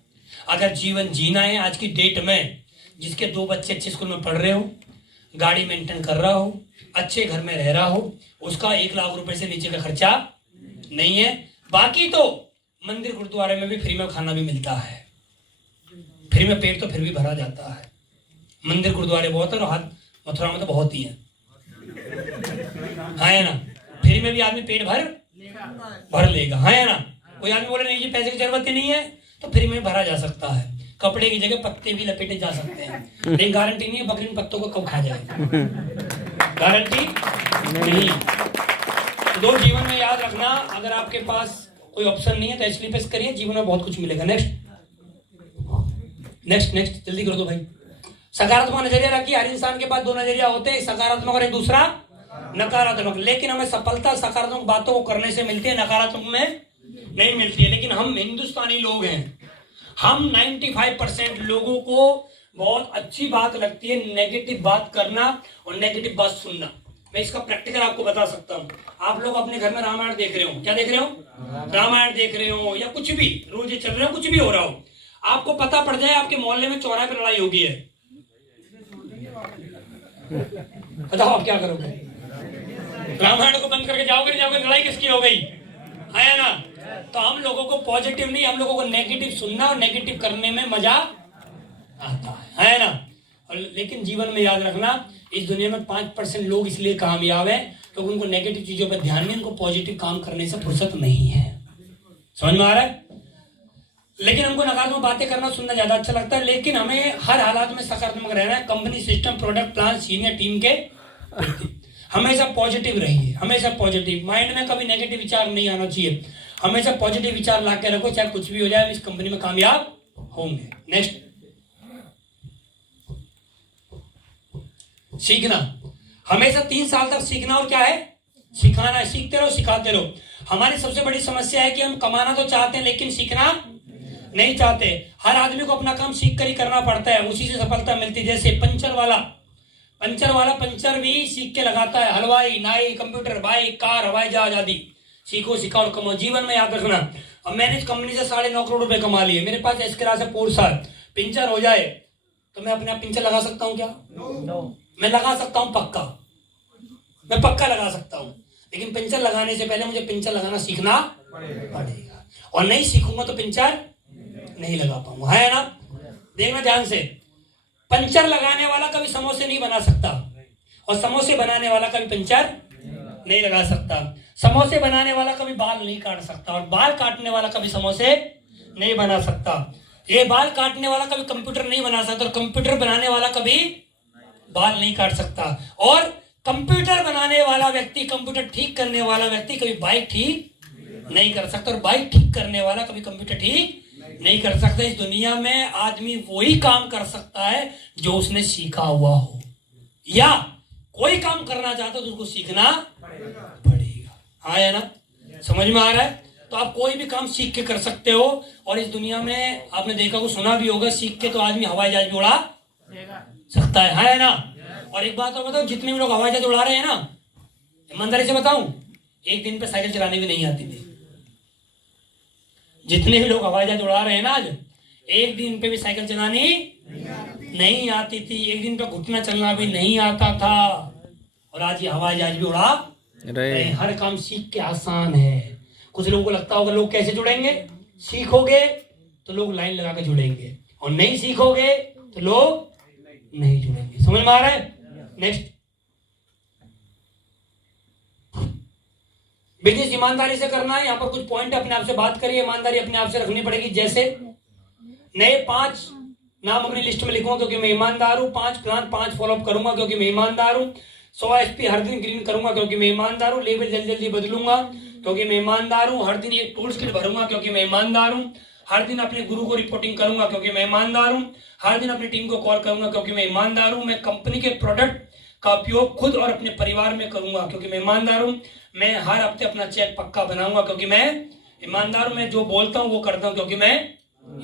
अगर जीवन जीना है आज की डेट में, जिसके 2 बच्चे अच्छे स्कूल में पढ़ रहे हो, गाड़ी मेंटेन कर रहा हो, अच्छे घर में रह रहा हो, उसका 1 लाख रुपए से नीचे का खर्चा नहीं है। बाकी तो मंदिर गुरुद्वारे में भी फ्री में खाना भी मिलता है, फ्री में पेट तो फिर भी भरा जाता है। मंदिर गुरुद्वारे बहुत है, और हाथ मथुरा में तो बहुत ही है, है ना। फ्री में भी आदमी पेट भर लेगा, है ना। कोई आदमी बोले नहीं जी पैसे की जरूरत ही नहीं है, तो फ्री में भरा जा सकता है। कपड़े की जगह पत्ते भी लपेटे जा सकते हैं, लेकिन गारंटी नहीं है बकरी इन पत्तों को कब खा जाए, गारंटी नहीं। तो दो जीवन में याद रखना, अगर आपके पास कोई ऑप्शन नहीं है तो एचलीपेस करिए, जीवन में बहुत कुछ मिलेगा। नेक्स्ट जल्दी करो तो भाई। सकारात्मक नजरिया रखिए। हर इंसान के पास 2 नजरिया होते हैं, सकारात्मक और एक दूसरा नकारात्मक। लेकिन हमें सफलता सकारात्मक बातों को करने से मिलती है, नकारात्मक में नहीं मिलती है। लेकिन हम हिंदुस्तानी लोग हैं, हम 95% लोगों को बहुत अच्छी बात लगती है नेगेटिव बात करना और नेगेटिव बात सुनना। मैं इसका प्रैक्टिकल आपको बता सकता हूँ। आप लोग अपने घर में रामायण देख रहे हो, क्या देख रहे हो? रामायण देख रहे हो, या कुछ भी रोज चल रहे हो, कुछ भी हो रहा हो, आपको पता पड़ जाए आपके मोहल्ले में चौराहे पर लड़ाई होगी है, बताओ आप क्या करोगे? रामायण को बंद करके जाओगे नहीं जाओगे? लड़ाई किसकी हो गई, है ना। तो हम लोगों को पॉजिटिव नहीं, हम लोगों को नेगेटिव सुनना और नेगेटिव करने में मजा आता है ना। लेकिन जीवन में याद रखना, इस दुनिया में 5% लोग इसलिए कामयाब हैं क्योंकि उनको नेगेटिव चीजों पर ध्यान नहीं, उनको पॉजिटिव काम करने से फुर्सत नहीं है। समझ में आ रहा है? लेकिन हमको नकारात्मक बातें करना सुनना ज्यादा अच्छा लगता है। लेकिन हमें हर हालात में सकारात्मक रहना है। Company, system, product, plan, senior team के हमेशा पॉजिटिव रहिए, हमेशा पॉजिटिव। माइंड में कभी नेगेटिव विचार नहीं आना चाहिए, हमेशा पॉजिटिव विचार ला के रखो, चाहे कुछ भी हो जाए हम इस कंपनी में कामयाब होंगे। नेक्स्ट, सीखना। हमेशा 3 साल तक सीखना और क्या है? सिखाना है। सीखते रहो, सिखाते रहो। हमारी सबसे बड़ी समस्या है कि हम कमाना तो चाहते हैं लेकिन सीखना नहीं चाहते। हर आदमी को अपना काम सीख कर ही करना पड़ता है, उसी से सफलता मिलती है। जैसे पंचर वाला पंचर वाला पंचर भी सीख के लगाता है, हलवाई, नाई, कंप्यूटर, बाइक, कार, हवाई जहाज आदि सीखो, सिखाओ, कमाओ, जीवन में याद रखना। अब मैंने इस कंपनी से 9.5 करोड़ रुपए कमा लिए, मेरे पास एस्क्रा से पूर्ण साल पिंचर हो जाए तो मैं अपने आप पिंचर लगा सकता हूँ क्या? मैं लगा सकता हूँ पक्का, मैं पक्का लगा सकता हूँ, लेकिन पिंचर लगाने से पहले मुझे पिंचर लगाना सीखना पड़ेगा, और नहीं सीखूंगा तो पिंचर नहीं लगा पाऊंगा, है ना? देखना ध्यान से, पंचर लगाने वाला कभी समोसे नहीं बना सकता, और समोसे बनाने वाला कभी पंचर नहीं लगा सकता। समोसे बनाने वाला कभी बाल नहीं काट सकता, और बाल काटने वाला कभी समोसे नहीं बना सकता। ये बाल काटने वाला कभी कंप्यूटर नहीं बना सकता, और कंप्यूटर बनाने वाला कभी बाल नहीं काट सकता, और कंप्यूटर बनाने वाला व्यक्ति, कंप्यूटर ठीक करने वाला व्यक्ति कभी बाइक ठीक नहीं कर सकता, और बाइक ठीक करने वाला कभी कंप्यूटर ठीक नहीं कर सकता। इस दुनिया में आदमी वही काम कर सकता है जो उसने सीखा हुआ हो, या कोई काम करना चाहता है तो उसको सीखना पड़ेगा। हाँ या ना? समझ में आ रहा है? तो आप कोई भी काम सीख के कर सकते हो, और इस दुनिया में आपने देखा को सुना भी होगा, सीख के तो आदमी हवाई जहाज भी उड़ा सकता है। हाँ या ना? और एक बात और बताओ, जितने भी लोग हवाई जहाज उड़ा रहे हैं ना, ईमानदारी से बताऊं, एक दिन पे साइकिल चलाने भी नहीं आती थी। जितने भी लोग हवाई जहाज उड़ा रहे हैं ना आज, एक दिन पे भी साइकिल चलानी नहीं आती थी, एक दिन पे घुटना चलना भी नहीं आता था, और आज ये हवाई जहाज भी उड़ा रहे। हर काम सीख के आसान है। कुछ लोगों को लगता होगा लोग कैसे जुड़ेंगे, सीखोगे तो लोग लाइन लगा के जुड़ेंगे, और नहीं सीखोगे तो लोग नहीं जुड़ेंगे। समझ में आ रहा है? नेक्स्ट, बिजनेस ईमानदारी से करना है। यहाँ पर कुछ पॉइंट अपने आप से बात करिए, ईमानदारी अपने आप से रखनी पड़ेगी। जैसे नए 5 नाम अपनी लिस्ट में लिखूंगा क्योंकि मैं ईमानदार हूँ, 5 प्लान 5 फॉलोअप करूंगा क्योंकि मैं ईमानदार हूँ, 100 SP हर दिन ग्रीन करूंगा क्योंकि मैं ईमानदार हूँ, लेवल जल्दी जल्दी बदलूंगा क्योंकि मैं ईमानदार हूँ, हर दिन एक टूल्स किट भरूंगा क्योंकि मैं ईमानदार हूँ, हर दिन अपने गुरु को रिपोर्टिंग करूंगा क्योंकि मैं ईमानदार हूँ, हर दिन अपनी टीम को कॉल करूंगा क्योंकि मैं ईमानदार हूँ, मैं कंपनी के प्रोडक्ट का उपयोग खुद और अपने परिवार में करूंगा क्योंकि मैं ईमानदार हूँ, मैं हर हफ्ते अपना चेक पक्का बनाऊंगा क्योंकि मैं ईमानदार हूँ, मैं जो बोलता हूँ वो करता हूँ क्योंकि मैं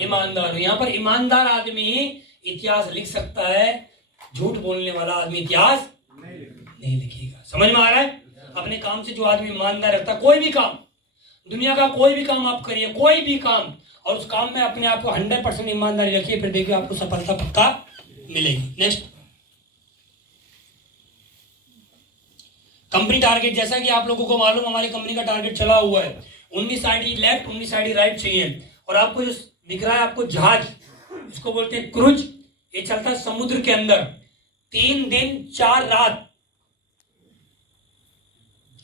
ईमानदार हूँ। यहाँ पर ईमानदार आदमी इतिहास लिख सकता है, झूठ बोलने वाला आदमी इतिहास नहीं लिखेगा। समझ में आ रहा है? अपने काम से जो आदमी ईमानदार रहता है, कोई भी काम, दुनिया का कोई भी काम आप करिए, कोई भी काम, और उस काम में अपने आप को 100% ईमानदारी रखिए, फिर देखिए आपको सफलता पक्का मिलेगी। Next, company target. जैसा कि आप लोगों को मालूम, हमारी कंपनी का टारगेट चला हुआ है 19 आईडी लेफ्ट 19 आईडी राइट चाहिए, और आपको जो दिख रहा है आपको जहाज, इसको बोलते हैं क्रूज, ये चलता है समुद्र के अंदर 3 दिन 4 रात,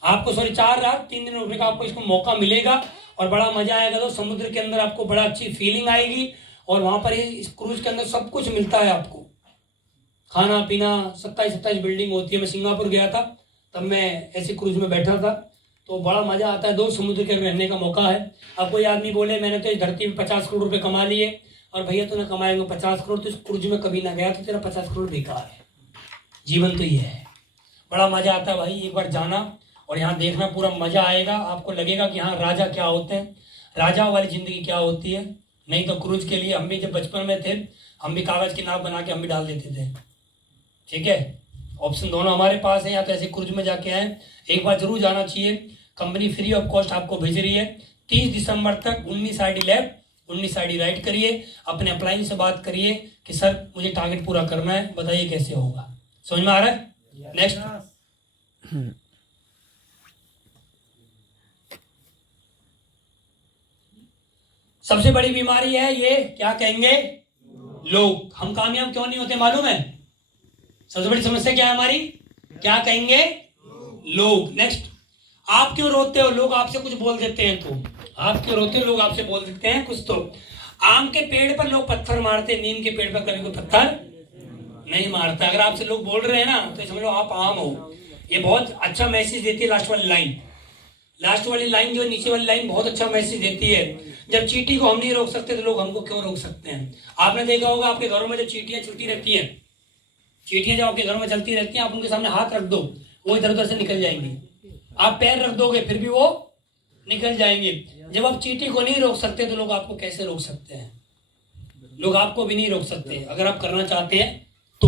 आपको 4 रात 3 दिन रुकने का आपको इसको मौका मिलेगा, और बड़ा मजा आएगा। तो समुद्र के अंदर आपको बड़ा अच्छी फीलिंग आएगी, और वहां पर इस क्रूज के अंदर सब कुछ मिलता है आपको, खाना पीना, 27 बिल्डिंग होती है। मैं सिंगापुर गया था, तब मैं ऐसी क्रूज में बैठा था, तो बड़ा मजा आता है। 2 समुद्र के रहने का मौका है। अब कोई आदमी बोले मैंने तो इस धरती में 50 करोड़ रुपए कमा लिए, और भैया तूने कमाएंगे 50 करोड़, तो इस क्रूज में कभी ना गया तो तेरा 50 करोड़ बेकार है। जीवन तो ये है, बड़ा मजा आता है भाई, एक बार जाना और यहाँ देखना, पूरा मजा आएगा। आपको लगेगा कि हाँ राजा क्या होते हैं, राजाओं वाली जिंदगी क्या होती है। नहीं तो क्रूज के लिए हम भी जब बचपन में थे, हम भी कागज की नाव बना के हम भी डाल देते थे। ठीक है, ऑप्शन दोनों हमारे पास है, या तो ऐसे क्रूज में जाके आए, एक बार जरूर जाना चाहिए। कंपनी फ्री ऑफ कॉस्ट आपको भेज रही है 30 दिसंबर तक। 19 आईडी लेफ्ट 19 आईडी राइट करिए, अपने अप्लाइन से बात करिए कि सर मुझे टारगेट पूरा करना है, बताइए कैसे होगा। समझ में आ रहा है? नेक्स्ट, सबसे बड़ी बीमारी है ये, क्या कहेंगे, लोग। हम कामयाब क्यों नहीं होते मालूम है? सबसे बड़ी समस्या क्या है हमारी, क्या कहेंगे, लोग। नेक्स्ट, आप क्यों रोते हो? लोग आपसे कुछ बोल देते हैं, तो आप क्यों रोते हो? लोग आपसे बोल देते हैं कुछ। तो आम के पेड़ पर लोग पत्थर मारते, नीम के पेड़ पर कभी कोई पत्थर नहीं मारता। अगर आपसे लोग बोल रहे हैं ना, तो समझ लो आप आम हो। ये बहुत अच्छा मैसेज देती है लास्ट वाली लाइन। लास्ट वाली लाइन जो नीचे वाली लाइन बहुत अच्छा मैसेज देती है। जब चींटी को हम नहीं रोक सकते तो लोग हमको क्यों रोक सकते हैं? आपने देखा होगा आपके घरों में जब चींटियां चलती रहती हैं, चींटियां जब आपके घर में चलती रहती हैं, आप उनके सामने हाथ रख दो, वो इधर उधर से निकल जाएंगी। आप पैर रख दोगे फिर भी वो निकल जाएंगे। जब आप चींटी को नहीं रोक सकते तो लोग आपको कैसे रोक सकते हैं? लोग आपको भी नहीं रोक सकते। अगर आप करना चाहते हैं तो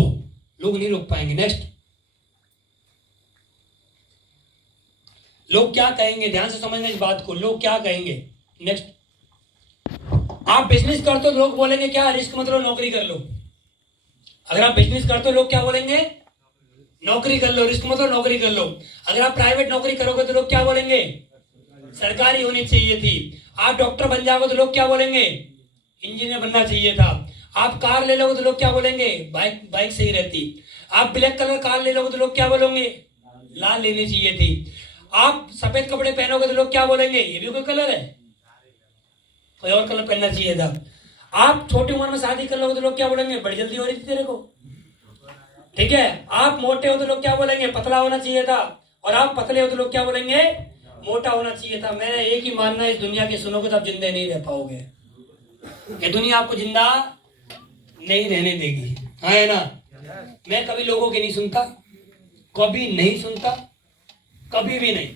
लोग नहीं रोक पाएंगे। नेक्स्ट, लोग क्या कहेंगे, ध्यान से समझना इस बात को, लोग क्या कहेंगे। नेक्स्ट, आप बिजनेस करते हो लोग बोलेंगे क्या, रिस्क मत लो नौकरी कर लो। अगर आप बिजनेस करते हो लोग क्या बोलेंगे, नौकरी कर लो, रिस्क मत लो नौकरी कर लो। अगर आप प्राइवेट नौकरी करोगे तो लोग क्या बोलेंगे, सरकारी होनी चाहिए थी। आप डॉक्टर बन जाओगे तो लोग क्या बोलेंगे, इंजीनियर बनना चाहिए था। आप कार ले लोगे तो लोग क्या बोलेंगे, बाइक सही रहती। आप ब्लैक कलर कार ले लोगे तो लोग क्या बोलेंगे, लाल लेनी चाहिए थी। आप सफेद कपड़े पहनोगे तो लोग क्या बोलेंगे, ये भी कोई कलर है, कोई और कलर पहनना चाहिए था। आप छोटी उम्र में शादी कर लोगे तो लोग क्या बोलेंगे, बड़ी जल्दी हो रही थी तेरे को। ठीक है, आप मोटे हो तो लोग क्या बोलेंगे, पतला होना चाहिए था। और आप पतले हो तो लोग क्या बोलेंगे, मोटा होना चाहिए था। मेरा एक ही मानना है, इस दुनिया के सुनोगे तो आप जिंदे नहीं रह पाओगे। ये दुनिया आपको जिंदा नहीं रहने देगी, है ना। मैं कभी लोगों की नहीं सुनता, कभी नहीं सुनता, कभी भी नहीं।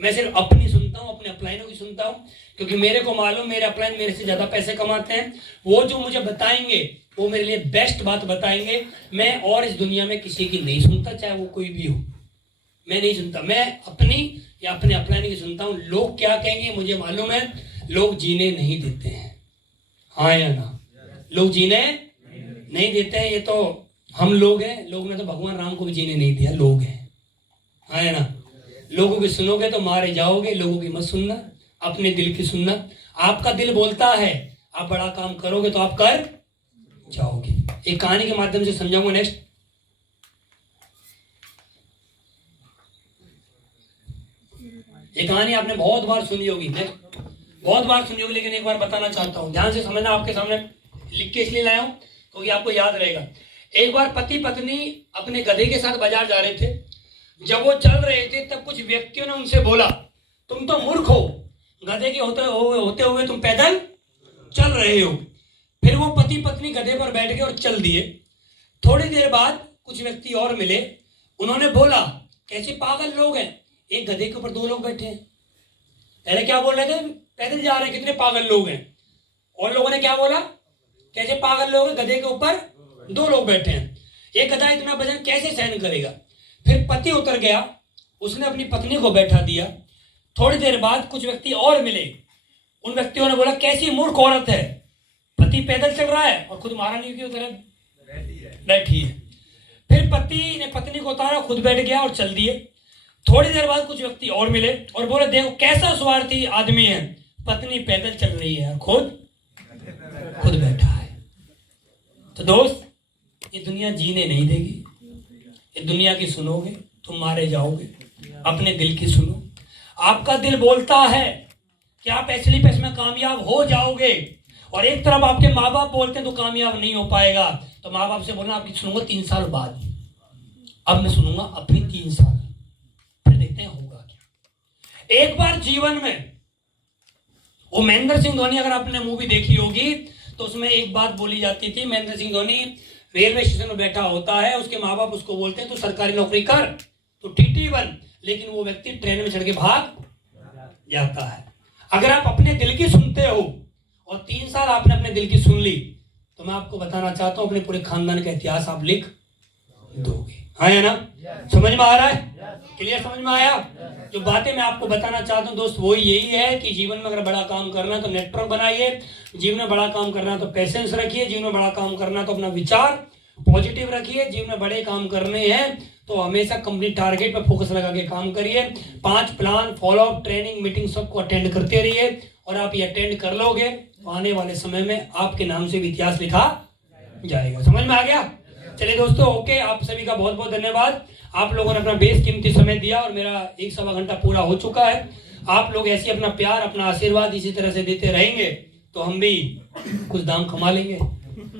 मैं सिर्फ अपनी सुनता हूँ, अपने अपलाइनों की सुनता हूँ, क्योंकि मेरे को मालूम मेरे अपलाइन मेरे से ज्यादा पैसे कमाते हैं। वो जो मुझे बताएंगे वो मेरे लिए बेस्ट बात बताएंगे। मैं और इस दुनिया में किसी की नहीं सुनता, चाहे वो कोई भी हो, मैं नहीं सुनता। मैं अपनी या अपने अपलाइन की सुनता हूँ। लोग क्या कहेंगे मुझे मालूम है, लोग जीने नहीं देते हैं, हाँ या ना, लोग जीने नहीं देते हैं। ये तो हम लोग हैं, लोग ने तो भगवान राम को भी जीने नहीं दिया, लोग हैं, हाँ या ना। लोगों की सुनोगे तो मारे जाओगे, लोगों की मत सुनना, अपने दिल की सुनना। आपका दिल बोलता है आप बड़ा काम करोगे तो आप कर जाओगे। एक कहानी के माध्यम से समझाऊंगा। नेक्स्ट, एक कहानी आपने बहुत बार सुनी होगी, बहुत बार सुनी होगी, लेकिन एक बार बताना चाहता हूं, ध्यान से समझना। आपके सामने लिख के इसलिए लाया हूं क्योंकि आपको याद रहेगा। एक बार पति पत्नी अपने गधे के साथ बाजार जा रहे थे। जब वो चल रहे थे तब कुछ व्यक्तियों ने उनसे बोला, तुम तो मूर्ख हो, गधे के होते हुए तुम पैदल चल रहे हो। फिर वो पति पत्नी गधे पर बैठ गए और चल दिए। थोड़ी देर बाद कुछ व्यक्ति और मिले, उन्होंने बोला, कैसे पागल लोग हैं, एक गधे के ऊपर 2 लोग बैठे हैं। पहले क्या बोल रहे थे, पैदल जा रहे हैं, कितने पागल लोग हैं। और लोगों ने क्या बोला, कैसे पागल लोग हैं, गधे के ऊपर 2 लोग बैठे हैं, एक गधा इतना वजन कैसे सहन करेगा। फिर पति उतर गया, उसने अपनी पत्नी को बैठा दिया। थोड़ी देर बाद कुछ व्यक्ति और मिले, उन व्यक्तियों ने बोला, कैसी मूर्ख औरत है, पति पैदल चल रहा है और खुद महारानी की तरह बैठी है। फिर पति ने पत्नी को उतारा, खुद बैठ गया और चल दिए। थोड़ी देर बाद कुछ व्यक्ति और मिले और बोले, देखो कैसा स्वार्थी आदमी है, पत्नी पैदल चल रही है और खुद बैठा है। तो दोस्त, ये दुनिया जीने नहीं देगी, ये दुनिया की सुनोगे तुम मारे जाओगे। अपने दिल की सुनो। आपका दिल बोलता है कि आप एसली पेस में कामयाब हो जाओगे, और एक तरफ आपके माँ बाप बोलते हैं तो कामयाब नहीं हो पाएगा। तो माँ बाप से बोलना, आपकी सुनूंगा 3 साल बाद, अब मैं सुनूंगा अपनी 3 साल, फिर देखते हैं होगा क्या। एक बार जीवन में वो महेंद्र सिंह धोनी, अगर आपने मूवी देखी होगी तो उसमें एक बात बोली जाती थी, महेंद्र सिंह धोनी रेलवे स्टेशन में बैठा होता है, उसके माँ बाप उसको बोलते हैं तो सरकारी नौकरी कर, तो टीटी बन, लेकिन वो व्यक्ति ट्रेन में चढ़ के भाग जाता है। अगर आप अपने दिल की सुनते हो और 3 साल आपने अपने दिल की सुन ली, तो मैं आपको बताना चाहता हूं, अपने पूरे खानदान का इतिहास आप लिख दोगे, हाँ या ना। समझ में आ रहा है, क्लियर समझ में आया। जो बातें मैं आपको बताना चाहता हूं दोस्त, वो यही है कि जीवन में अगर बड़ा काम करना है तो नेटवर्क बनाइए, जीवन में बड़ा काम करना है तो पेशेंस रखिए, जीवन में बड़ा काम करना है तो अपना विचार पॉजिटिव रखिए, जीवन में बड़े काम करने हैं तो हमेशा कंपनी टारगेट पर फोकस लगा के काम करिए। 5 प्लान, फॉलोअप, ट्रेनिंग, मीटिंग सबको अटेंड करते रहिए, और आप ये अटेंड कर लोगे तो आने वाले समय में आपके नाम से भी इतिहास लिखा जाएगा। समझ में आ गया। चलिए दोस्तों, ओके, आप सभी का बहुत बहुत धन्यवाद। आप लोगों ने अपना बेशकीमती समय दिया और मेरा 1-1.25 घंटा पूरा हो चुका है। आप लोग ऐसे अपना प्यार, अपना आशीर्वाद इसी तरह से देते रहेंगे तो हम भी कुछ दाम कमा लेंगे,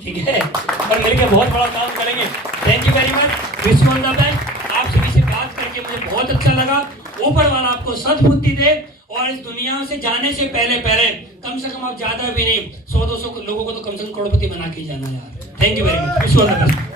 ठीक है, और मिलकर बहुत बड़ा काम करेंगे। Thank you very much, wish you all the best. आप सभी से बात करके मुझे बहुत अच्छा लगा। ऊपर वाला आपको सद्बुद्धि दे, और इस दुनिया से जाने से पहले कम से कम आप ज्यादा भी नहीं 100-200 लोगों को तो कम से कम करोड़पति बना के जाना यार। Thank you very much, wish you all the best.